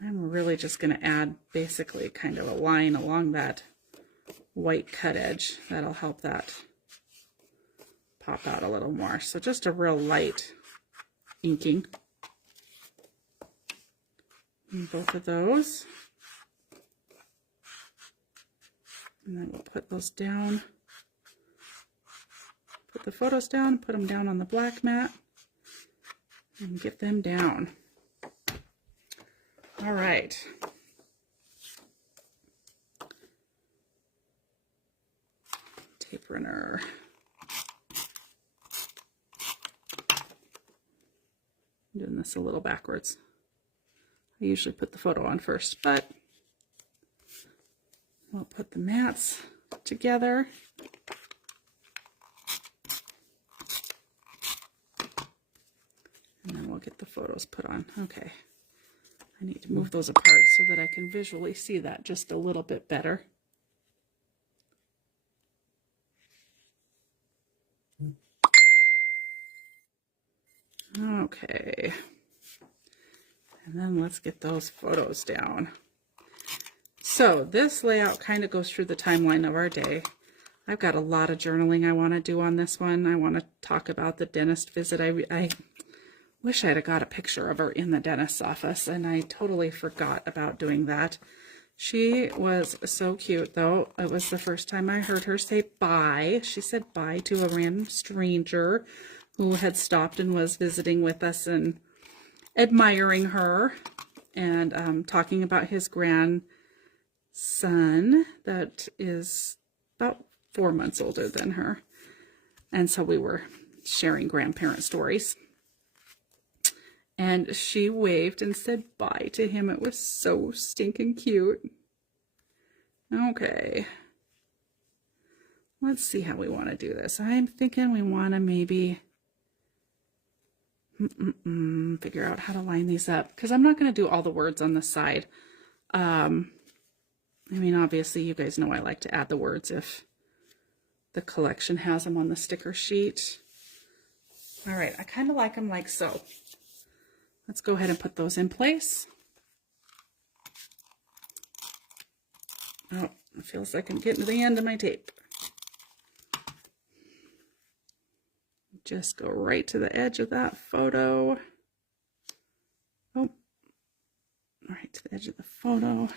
I'm really just going to add basically kind of a line along that white cut edge. That'll help that pop out a little more. So just a real light inking in both of those. And then we'll put those down. Put the photos down, put them down on the black mat, and get them down. All right. Tape runner. I'm doing this a little backwards. I usually put the photo on first, but we'll put the mats together. And then we'll get the photos put on. Okay. I need to move those apart so that I can visually see that just a little bit better. Okay. And then let's get those photos down. So this layout kind of goes through the timeline of our day. I've got a lot of journaling I want to do on this one. I want to talk about the dentist visit. I wish I'd have got a picture of her in the dentist's office, and I totally forgot about doing that. She was so cute, though. It was the first time I heard her say bye. She said bye to a random stranger who had stopped and was visiting with us and admiring her and talking about his grandson that is about 4 months older than her. And so we were sharing grandparent stories. And she waved and said bye to him. It was so stinking cute. Okay. Let's see how we want to do this. I'm thinking we want to maybe figure out how to line these up, because I'm not going to do all the words on the side. I mean, obviously, you guys know I like to add the words if the collection has them on the sticker sheet. All right, I kind of like them like so. Let's go ahead and put those in place. Oh, it feels like I'm getting to the end of my tape. Just go right to the edge of that photo. Oh, right to the edge of the photo.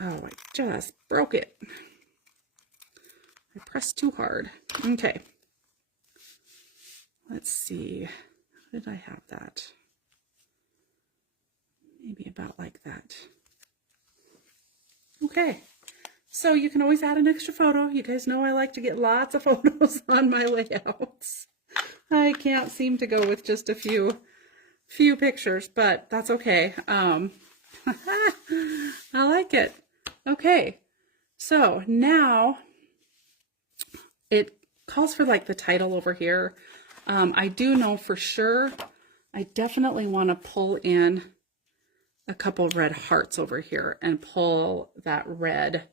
Oh, I just broke it. I pressed too hard. Okay. Let's see. How did I have that? Maybe about like that. Okay. So you can always add an extra photo. You guys know I like to get lots of photos on my layouts. I can't seem to go with just a few pictures, but that's okay. I like it. Okay. So now it calls for like the title over here. I do know for sure, I definitely want to pull in a couple red hearts over here and pull that red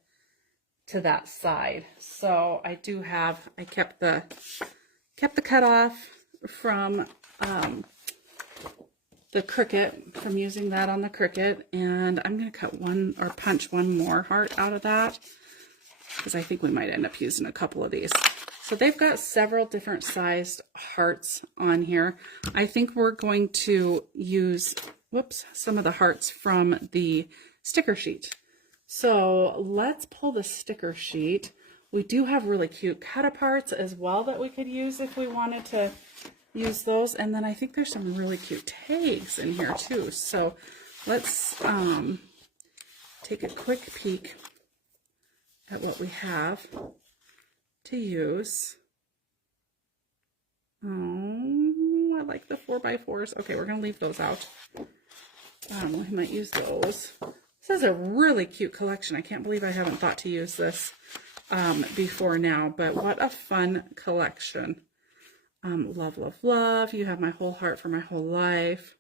to that side. So I do have, I kept the cutoff from the Cricut, from using that on the Cricut, and I'm going to cut one or punch one more heart out of that because I think we might end up using a couple of these. So they've got several different sized hearts on here. I think we're going to use, whoops, some of the hearts from the sticker sheet. So let's pull the sticker sheet. We do have really cute cut-aparts as well that we could use if we wanted to use those. And then I think there's some really cute tags in here too. So let's take a quick peek at what we have to use. Oh, I like the 4x4s. Okay, we're gonna leave those out. We might use those. This is a really cute collection. I can't believe I haven't thought to use this before now, but what a fun collection. Love, love, love. You have my whole heart for my whole life.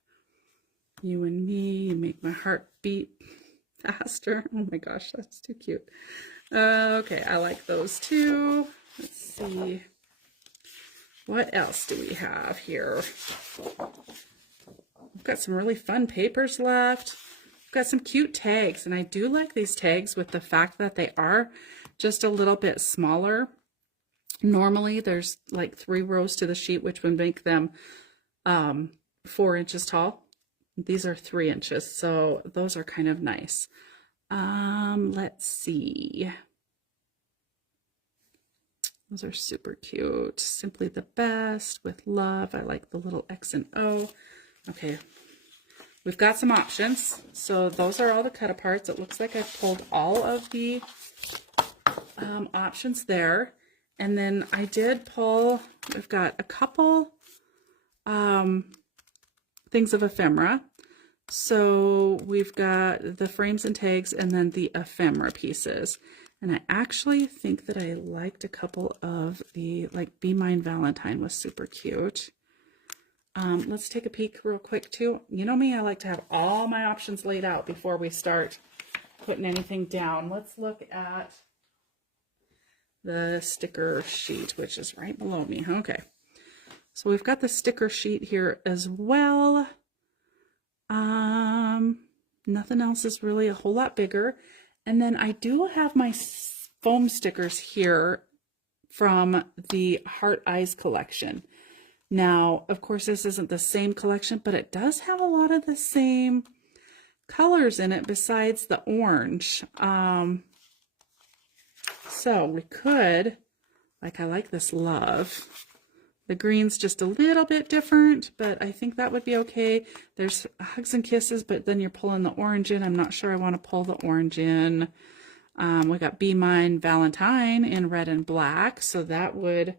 You and me, you make my heart beat faster. Oh my gosh, that's too cute. Okay, I like those too. Let's see. What else do we have here? We've got some really fun papers left. We've got some cute tags, and I do like these tags with the fact that they are just a little bit smaller. Normally there's like 3 rows to the sheet, which would make them 4 inches tall. These are 3 inches, so those are kind of nice. Let's see. Those are super cute. Simply the best, with love. I like the little X and O. Okay, we've got some options. So those are all the cut aparts. It looks like I've pulled all of the options there. And then I did pull, we've got a couple things of ephemera. So we've got the frames and tags and then the ephemera pieces. And I actually think that I liked a couple of the, like Be Mine Valentine was super cute. Let's take a peek real quick too. You know me, I like to have all my options laid out before we start putting anything down. Let's look at the sticker sheet, which is right below me. Okay. So we've got the sticker sheet here as well. Nothing else is really a whole lot bigger. And then I do have my foam stickers here from the Heart Eyes collection. Now, of course, this isn't the same collection, but it does have a lot of the same colors in it besides the orange. So we could, like, I like this love. The green's just a little bit different, but I think that would be okay. There's hugs and kisses, but then you're pulling the orange in. I'm not sure I want to pull the orange in. We got Be Mine Valentine in red and black, so that would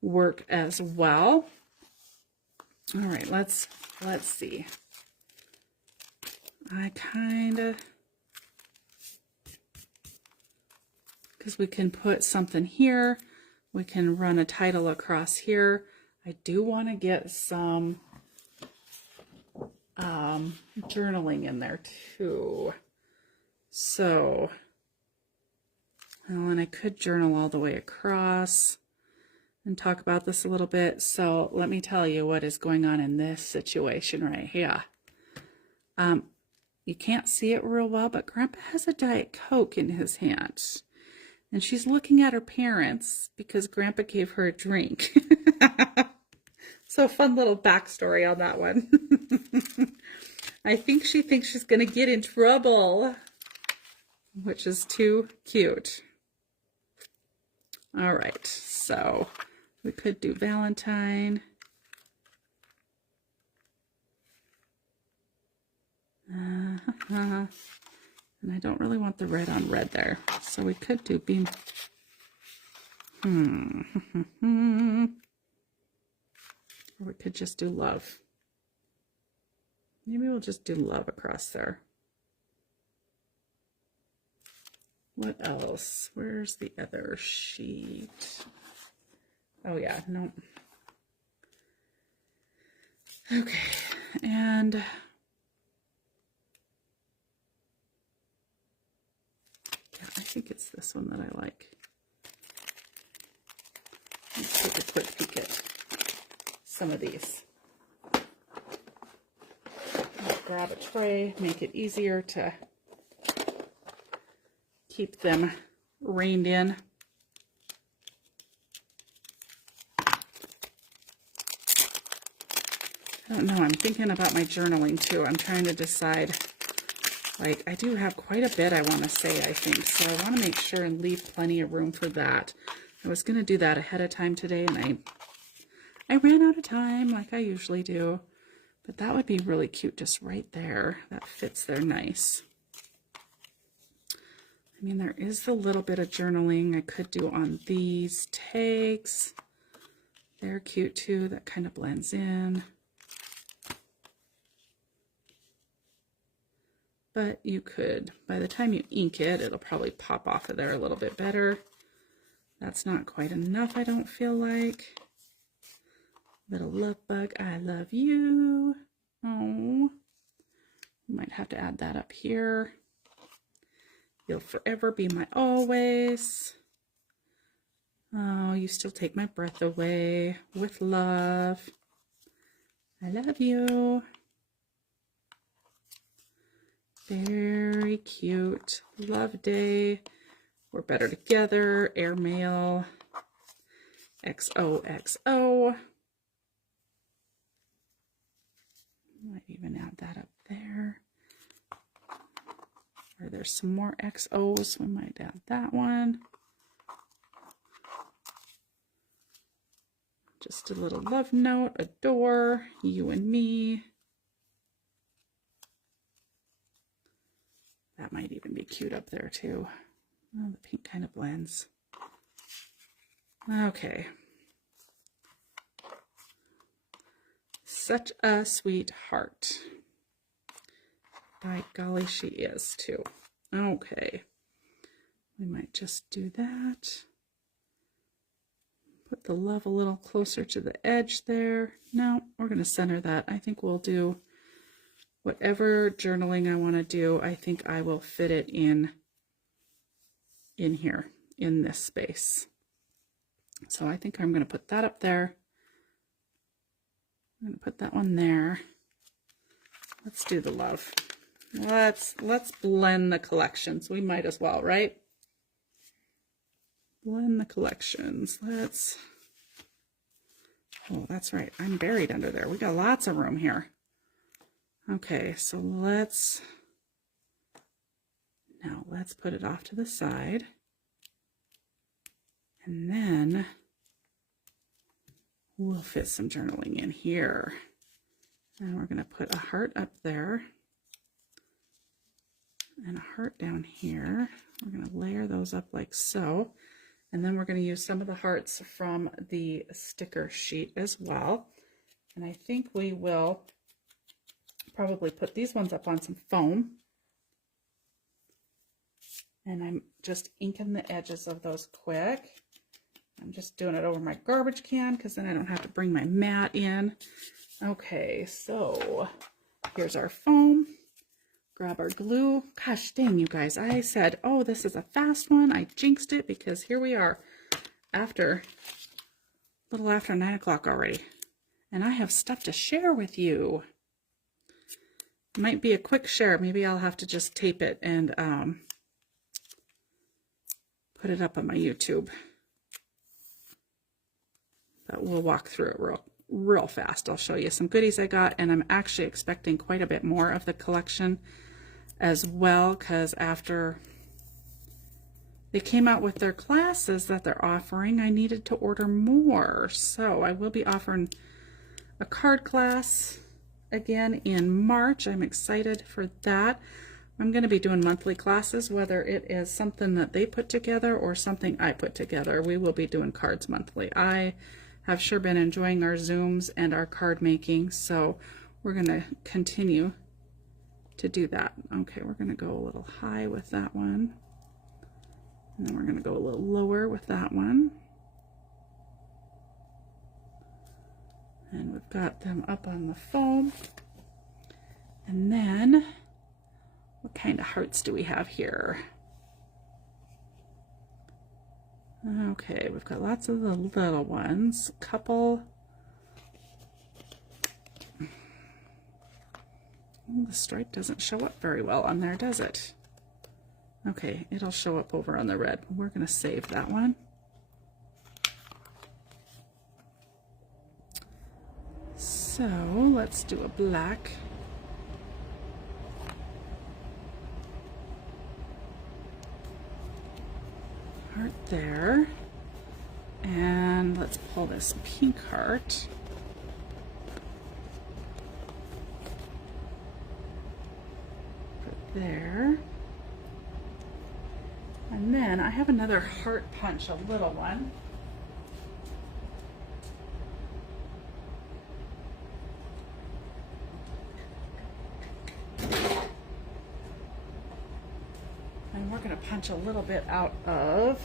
work as well. All right, let's see. I kind of, because we can put something here. We can run a title across here. I do want to get some journaling in there too. So, well, and I could journal all the way across and talk about this a little bit. So let me tell you what is going on in this situation right here. You can't see it real well, but Grandpa has a Diet Coke in his hand. And she's looking at her parents because Grandpa gave her a drink. So fun little backstory on that one. I think she thinks she's going to get in trouble, which is too cute. All right, so we could do Valentine. And I don't really want the red on red there. So we could do Beam. Or we could just do love. Maybe we'll just do love across there. What else? Where's the other sheet? Oh yeah, no. Okay, and yeah, I think it's this one that I like. Let's take a quick peek at some of these. I'll grab a tray, make it easier to keep them reined in. I don't know, I'm thinking about my journaling too. I'm trying to decide, like, I do have quite a bit I want to say, I think, so I want to make sure and leave plenty of room for that. I was going to do that ahead of time today, and I ran out of time like I usually do, but that would be really cute just right there. That fits there nice. I mean, there is a little bit of journaling I could do on these tags. They're cute too. That kind of blends in. But you could, by the time you ink it, it'll probably pop off of there a little bit better. That's not quite enough, I don't feel like. Little love bug, I love you. Oh, might have to add that up here. You'll forever be my always. Oh, you still take my breath away. With love. I love you. Very cute. Love day. We're better together. Airmail. XOXO. Might even add that up there. Or there's some more XOs. We might add that one. Just a little love note. Adore. You and me. That might even be cute up there too. Oh, the pink kind of blends. Okay. Such a sweetheart. By golly, she is too. Okay. We might just do that. Put the love a little closer to the edge there. No, we're going to center that. I think we'll do whatever journaling I want to do. I think I will fit it in here, in this space. So I think I'm going to put that up there. I'm going to put that one there. Let's do the love. Let's blend the collections. We might as well, right? Blend the collections. Let's, oh, that's right. I'm buried under there. We got lots of room here. Okay, so let's put it off to the side. And then we'll fit some journaling in here. And we're going to put a heart up there and a heart down here. We're going to layer those up like so. And then we're going to use some of the hearts from the sticker sheet as well. And I think we will probably put these ones up on some foam. And I'm just inking the edges of those quick. I'm just doing it over my garbage can because then I don't have to bring my mat in. Okay, so here's our foam. Grab our glue. Gosh dang, you guys. I said, oh, this is a fast one. I jinxed it because here we are a little after 9 o'clock already. And I have stuff to share with you. Might be a quick share. Maybe I'll have to just tape it and put it up on my YouTube. But we'll walk through it real fast. I'll show you some goodies I got, and I'm actually expecting quite a bit more of the collection as well, because after they came out with their classes that they're offering, I needed to order more. So I will be offering a card class again in March. I'm excited for that. I'm going to be doing monthly classes, whether it is something that they put together or something I put together. We will be doing cards monthly. I have sure been enjoying our Zooms and our card making, so we're going to continue to do that. Okay, we're going to go a little high with that one. And then we're going to go a little lower with that one. And we've got them up on the foam. And then, what kind of hearts do we have here? Okay, we've got lots of the little ones. A couple. Oh, the stripe doesn't show up very well on there, does it? Okay, it'll show up over on the red. We're going to save that one. So let's do a black. Heart there. And let's pull this pink heart. Put there. And then I have another heart punch, a little one. And we're going to punch a little bit out of,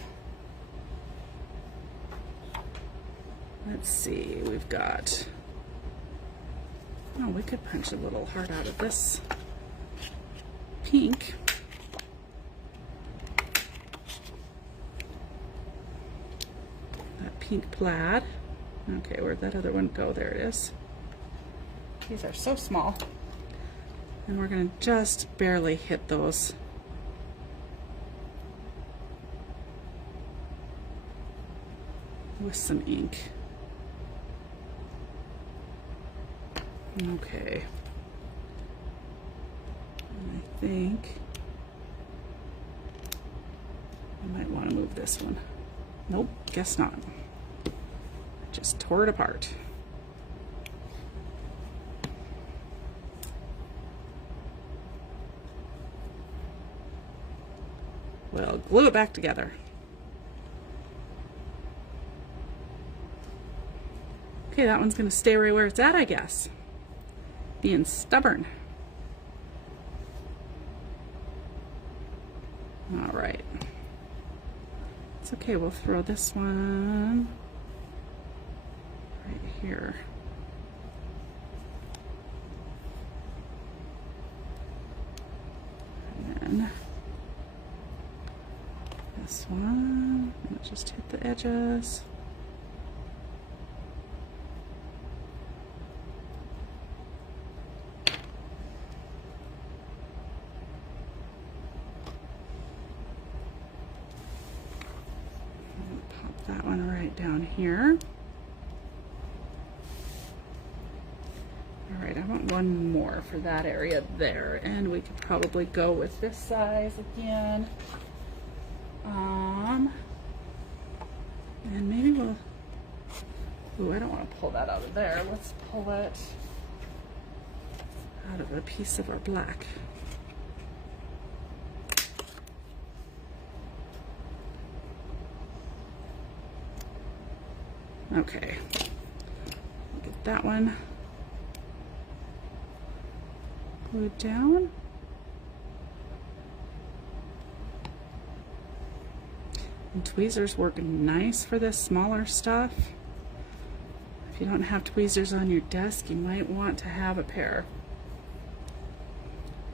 let's see, we've got, oh, we could punch a little heart out of this pink. That pink plaid. Okay, where'd that other one go? There it is. These are so small. And we're going to just barely hit those. With some ink. Okay. And I think I might want to move this one. Nope, guess not. Just tore it apart. We'll glue it back together. Okay, that one's going to stay right where it's at, I guess. Being stubborn. All right. It's okay, we'll throw this one right here. And then this one, and just hit the edges. That one right down here. All right, I want one more for that area there, and we could probably go with this size again. And maybe we'll, ooh, I don't want to pull that out of there. Let's pull it out of a piece of our black. Okay, get that one glued down. And tweezers work nice for this smaller stuff. If you don't have tweezers on your desk, you might want to have a pair.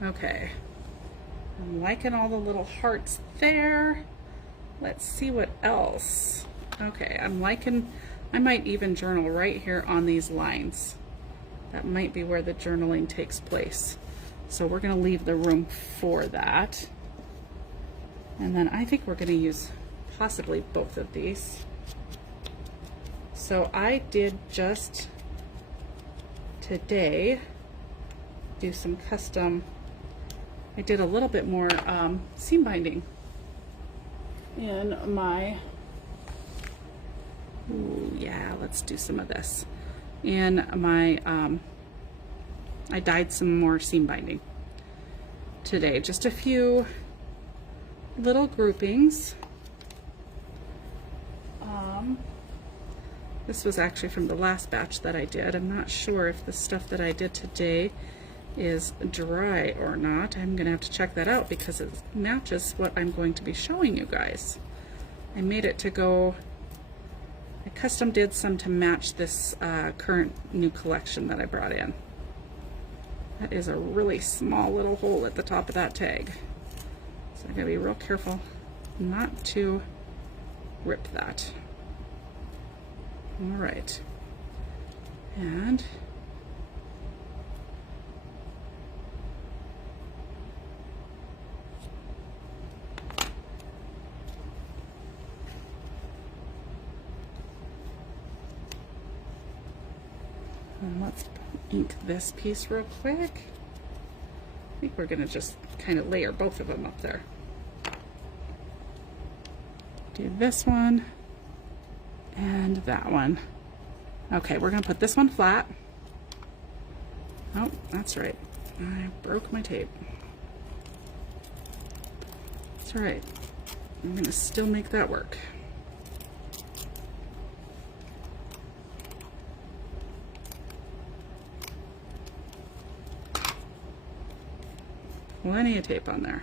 Okay, I'm liking all the little hearts there. Let's see what else. Okay, I'm liking, I might even journal right here on these lines. That might be where the journaling takes place. So we're going to leave the room for that. And then I think we're going to use possibly both of these. So I did just today do some custom, I did a little bit more seam binding in my, ooh, yeah, let's do some of this. In my, I dyed some more seam binding today. Just a few little groupings. This was actually from the last batch that I did. I'm not sure if the stuff that I did today is dry or not. I'm gonna have to check that out because it matches what I'm going to be showing you guys. I made it to go, I custom did some to match this current new collection that I brought in. That is a really small little hole at the top of that tag. So I gotta be real careful not to rip that. All right. And let's ink this piece real quick. I think we're gonna just kind of layer both of them up there. Do this one and that one. Okay, we're gonna put this one flat. Oh, that's right. I broke my tape. That's all right. I'm gonna still make that work. Plenty of tape on there.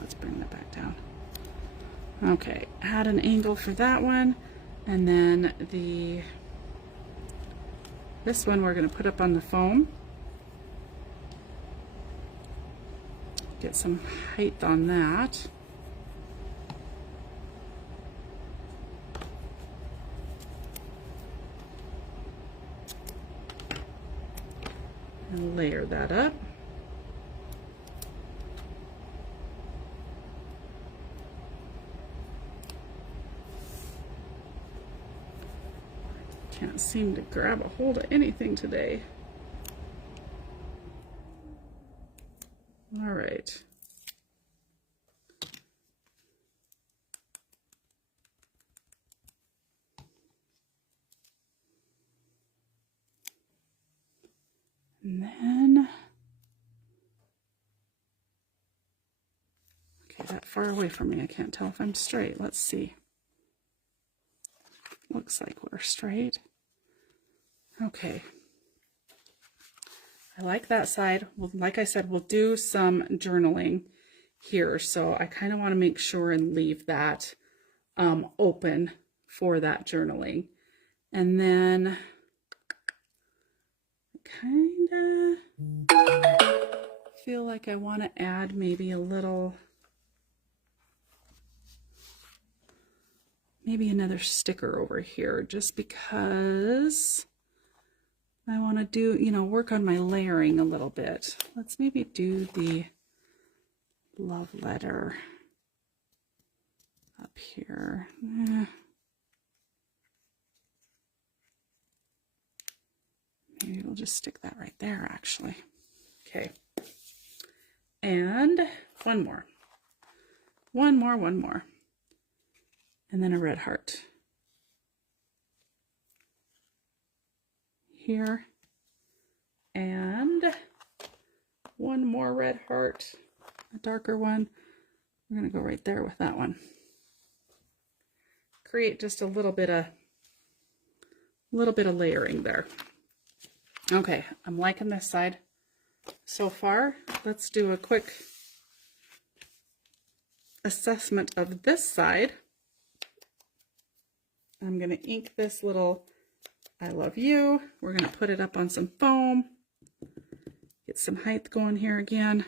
Let's bring that back down. Okay, add an angle for that one, and then this one we're going to put up on the foam. Get some height on that. And layer that up. Can't seem to grab a hold of anything today. All right. And then, okay, that far away from me, I can't tell if I'm straight. Let's see. Looks like we're straight. Okay. I like that side. Well, like I said, we'll do some journaling here. So I kind of want to make sure and leave that open for that journaling. And then kind of feel like I want to add maybe a little, maybe another sticker over here, just because I want to do, you know, work on my layering a little bit. Let's maybe do the love letter up here. Maybe we'll just stick that right there, actually. Okay. And one more. One more. And then a red heart. Here. And one more red heart, a darker one. We're going to go right there with that one. Create just a little bit of layering there. Okay, I'm liking this side so far. Let's do a quick assessment of this side. I'm going to ink this little I love you. We're going to put it up on some foam. Get some height going here again.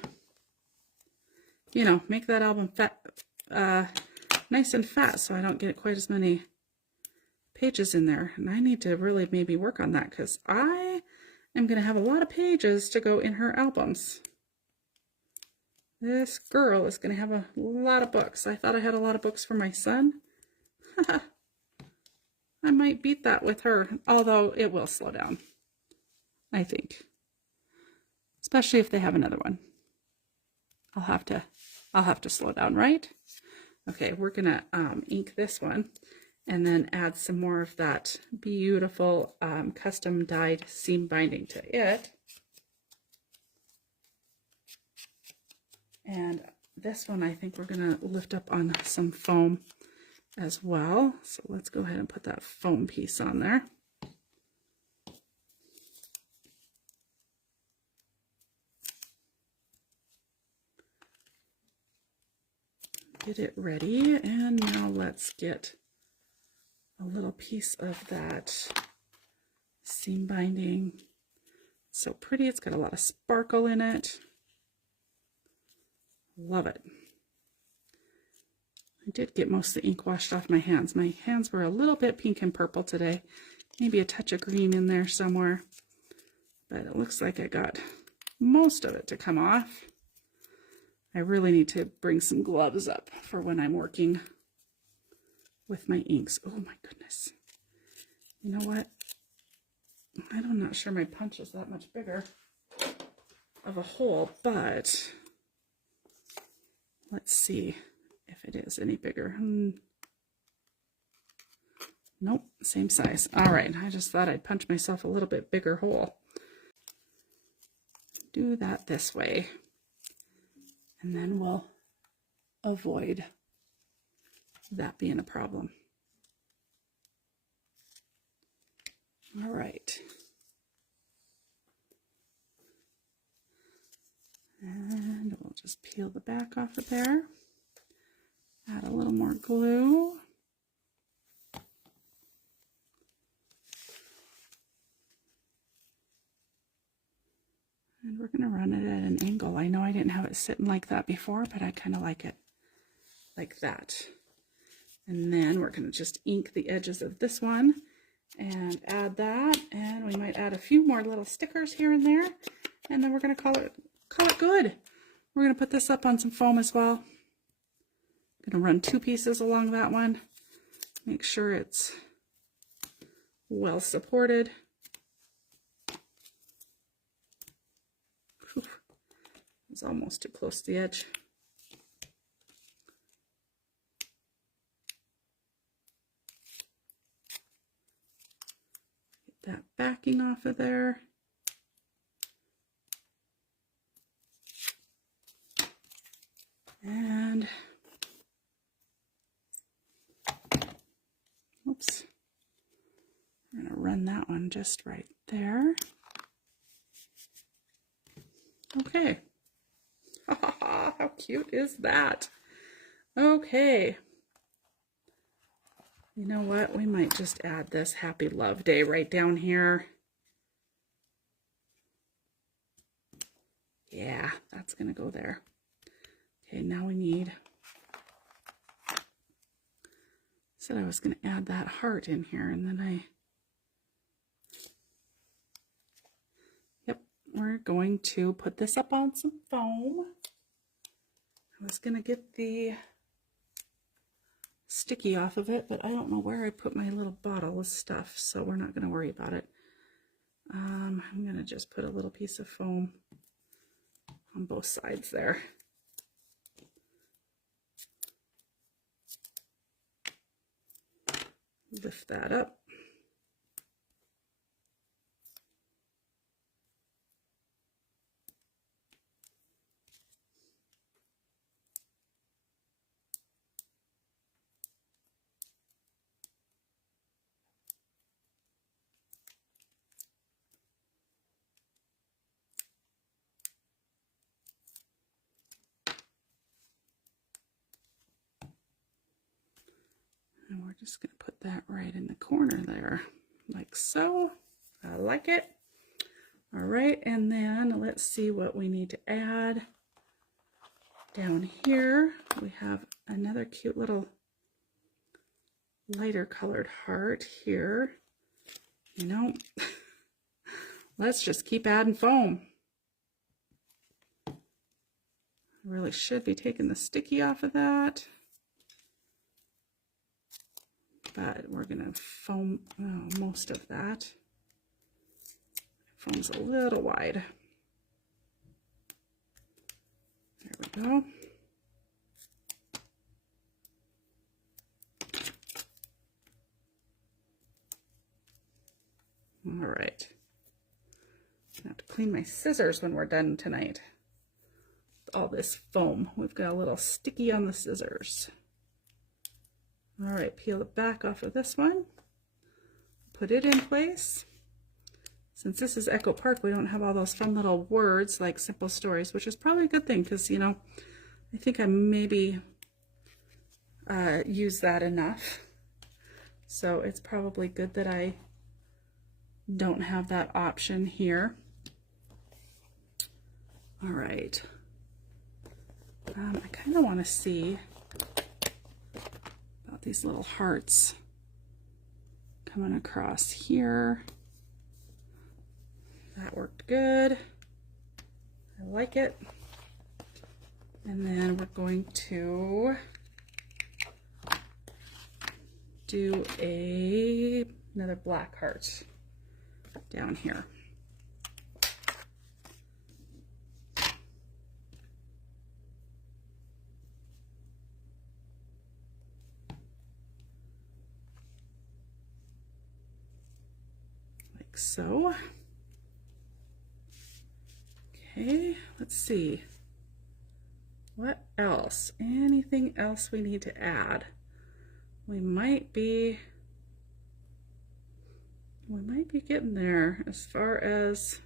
You know, make that album fat, nice and fat so I don't get quite as many pages in there. And I need to really maybe work on that because I am going to have a lot of pages to go in her albums. This girl is going to have a lot of books. I thought I had a lot of books for my son. I might beat that with her, although it will slow down, I think. Especially if they have another one. I'll have to slow down, right? Okay, we're gonna ink this one and then add some more of that beautiful custom dyed seam binding to it. And this one I think we're gonna lift up on some foam as well. So let's go ahead and put that foam piece on there. Get it ready, and now let's get a little piece of that seam binding. It's so pretty, it's got a lot of sparkle in it. Love it. I did get most of the ink washed off my hands. My hands were a little bit pink and purple today. Maybe a touch of green in there somewhere. But it looks like I got most of it to come off. I really need to bring some gloves up for when I'm working with my inks. Oh my goodness. You know what? I'm not sure my punch is that much bigger of a hole, but let's see if it is any bigger. Nope, same size. All right, I just thought I'd punch myself a little bit bigger hole. Do that this way, and then we'll avoid that being a problem. All right. And we'll just peel the back off of there. Add a little more glue. And we're going to run it at an angle. I know I didn't have it sitting like that before, but I kind of like it like that. And then we're going to just ink the edges of this one and add that. And we might add a few more little stickers here and there. And then we're going to call it good. We're going to put this up on some foam as well. I'm going to run 2 pieces along that one. Make sure it's well supported. Whew. It's almost too close to the edge. Get that backing off of there. And oops, we're going to run that one just right there. Okay. How cute is that? Okay. You know what? We might just add this Happy Love Day right down here. Yeah, that's going to go there. Okay, now we need, said I was going to add that heart in here, and then yep, we're going to put this up on some foam. I was going to get the sticky off of it, but I don't know where I put my little bottle of stuff, so we're not going to worry about it. I'm going to just put a little piece of foam on both sides there. Lift that up. And we're just going to put that right in the corner there, like so. I like it. All right, and then let's see what we need to add. Down here, we have another cute little lighter colored heart here. You know, let's just keep adding foam. I really should be taking the sticky off of that. But we're going to foam most of that. Foam's a little wide. There we go. All right. I have to clean my scissors when we're done tonight. All this foam. We've got a little sticky on the scissors. All right, peel the back off of this one. Put it in place. Since this is Echo Park, we don't have all those fun little words like simple stories, which is probably a good thing because, you know, I think I maybe use that enough. So it's probably good that I don't have that option here. All right. I kind of want to see about these little hearts coming across here. That worked good. I like it. And then we're going to do another black heart down here. Like so. Okay, let's see. What else? Anything else we need to add? We might be getting there as far as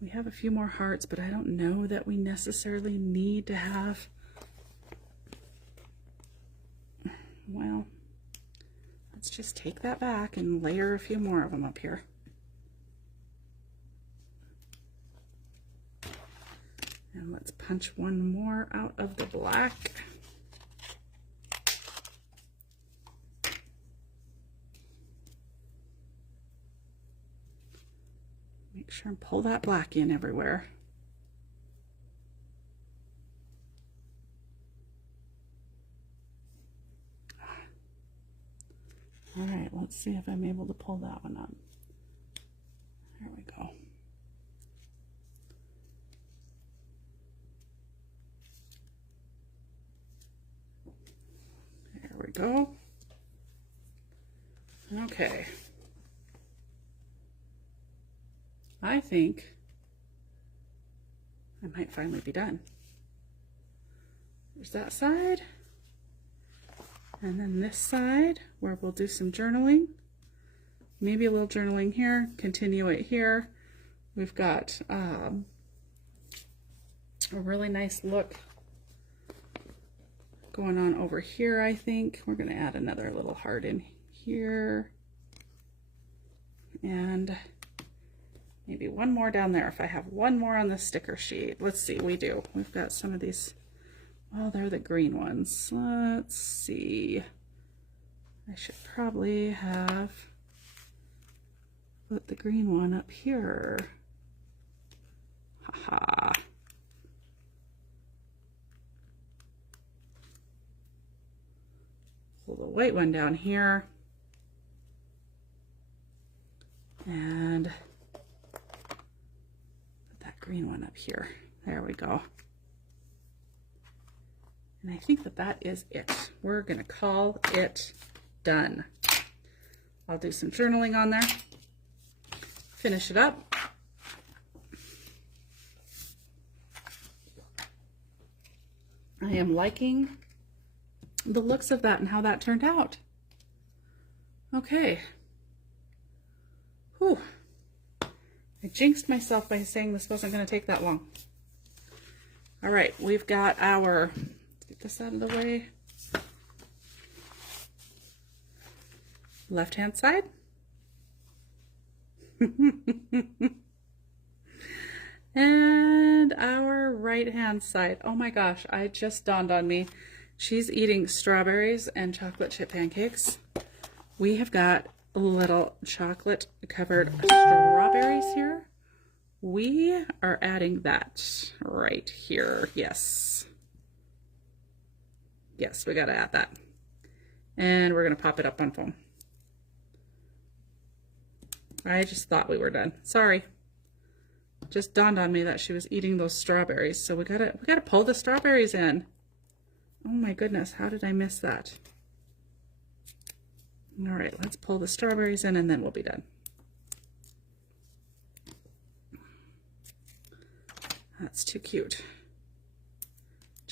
we have a few more hearts, but I don't know that we necessarily need to have, well, let's just take that back and layer a few more of them up here. And let's punch one more out of the black. Make sure and pull that black in everywhere. All right, let's see if I'm able to pull that one up. There we go. There we go. Okay. I think I might finally be done. There's that side. And then this side where we'll do some journaling. Maybe a little journaling here, continue it here. We've got a really nice look going on over here, I think. We're going to add another little heart in here. And maybe one more down there if I have one more on the sticker sheet. Let's see, we do. We've got some of these, well, they're the green ones. Let's see. I should probably have put the green one up here. Haha. Pull the white one down here. And put that green one up here. There we go. And I think that that is it. We're going to call it done. I'll do some journaling on there. Finish it up. I am liking the looks of that and how that turned out. Okay. Whew. I jinxed myself by saying this wasn't going to take that long. All right, we've got our, let's get this out of the way. Left-hand side. And our right-hand side. Oh my gosh, I just dawned on me. She's eating strawberries and chocolate chip pancakes. We have got little chocolate covered strawberries here. We are adding that right here. Yes. Yes, we got to add that. And we're going to pop it up on foam. I just thought we were done. Sorry. Just dawned on me that she was eating those strawberries. So we gotta pull the strawberries in. Oh my goodness, how did I miss that? All right, let's pull the strawberries in and then we'll be done. That's too cute.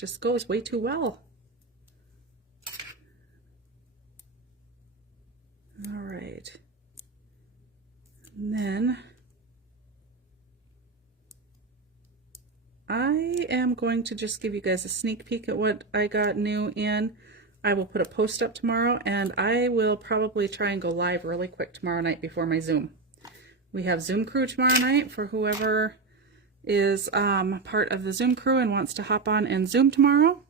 just goes way too well. All right. And then I am going to just give you guys a sneak peek at what I got new in. I will put a post up tomorrow, and I will probably try and go live really quick tomorrow night before my Zoom. We have Zoom crew tomorrow night for whoever is part of the Zoom crew and wants to hop on and Zoom tomorrow.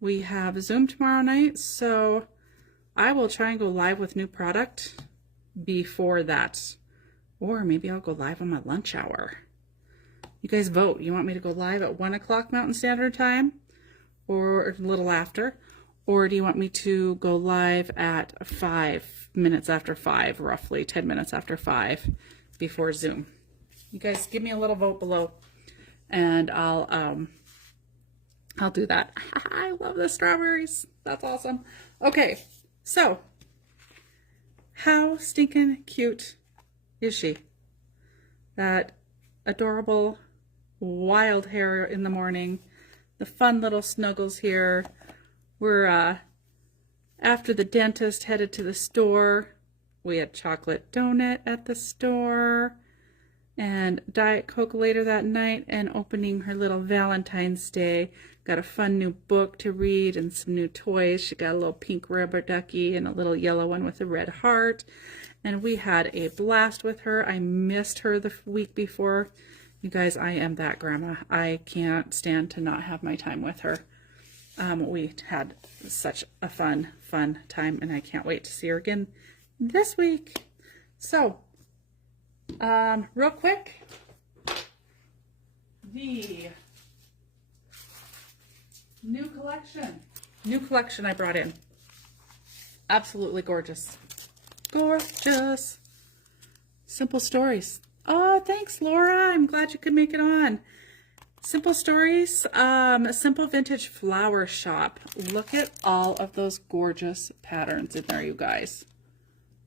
We have Zoom tomorrow night, so I will try and go live with new product before that. Or maybe I'll go live on my lunch hour. You guys vote. You want me to go live at 1 o'clock Mountain Standard Time or a little after? Or do you want me to go live at 5 minutes after 5, roughly 10 minutes after 5 before Zoom? You guys give me a little vote below and I'll do that. I love the strawberries. That's awesome. Okay, so how stinking cute is she? That adorable wild hair in the morning, the fun little snuggles here. We're after the dentist, headed to the store. We had chocolate donut at the store and Diet Coke later that night, and opening her little Valentine's Day. Got a fun new book to read and some new toys. She got a little pink rubber ducky and a little yellow one with a red heart. And we had a blast with her. I missed her the week before. You guys, I am that grandma. I can't stand to not have my time with her. We had such a fun time, and I can't wait to see her again this week. So, real quick, the new collection I brought in. Absolutely gorgeous. Gorgeous. Simple Stories. Oh, thanks, Laura. I'm glad you could make it on. Simple Stories, Simple Vintage Flower Shop. Look at all of those gorgeous patterns in there, you guys.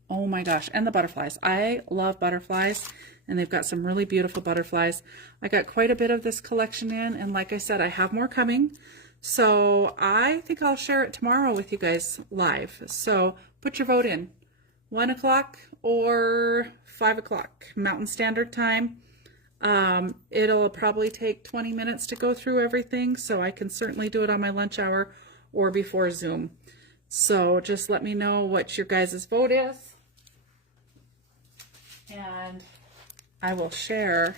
Oh my gosh, and the butterflies. I love butterflies, and they've got some really beautiful butterflies. I got quite a bit of this collection in, and like I said, I have more coming. So I think I'll share it tomorrow with you guys live. So put your vote in. 1 o'clock or 5 o'clock Mountain Standard Time. It'll probably take 20 minutes to go through everything, so I can certainly do it on my lunch hour or before Zoom. So just let me know what your guys' vote is, and I will share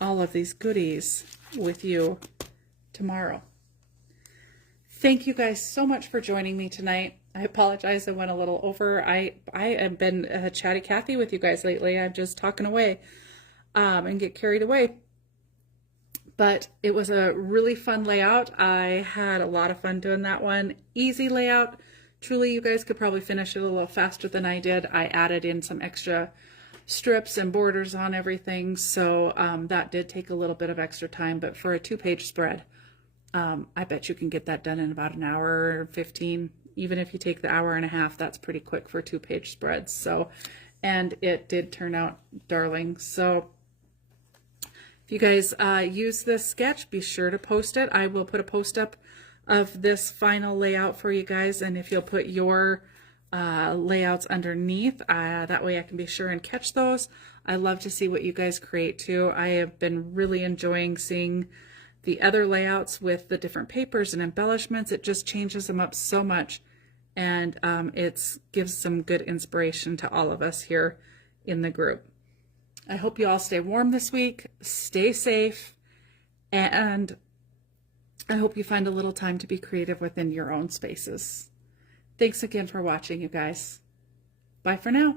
all of these goodies with you tomorrow. Thank you guys so much for joining me tonight. I apologize I went a little over. I have been chatty Cathy with you guys lately. I'm just talking away and get carried away. But it was a really fun layout. I had a lot of fun doing that one. Easy layout. Truly, you guys could probably finish it a little faster than I did. I added in some extra strips and borders on everything, so that did take a little bit of extra time. But for a 2-page spread, I bet you can get that done in about an hour or 15. Even if you take the hour and a half, that's pretty quick for 2-page spreads. So, and it did turn out darling. So if you guys use this sketch, be sure to post it. I will put a post up of this final layout for you guys, and if you'll put your layouts underneath, that way I can be sure and catch those. I love to see what you guys create too. I have been really enjoying seeing the other layouts with the different papers and embellishments. It just changes them up so much, and it gives some good inspiration to all of us here in the group. I hope you all stay warm this week, stay safe, and I hope you find a little time to be creative within your own spaces. Thanks again for watching, you guys. Bye for now.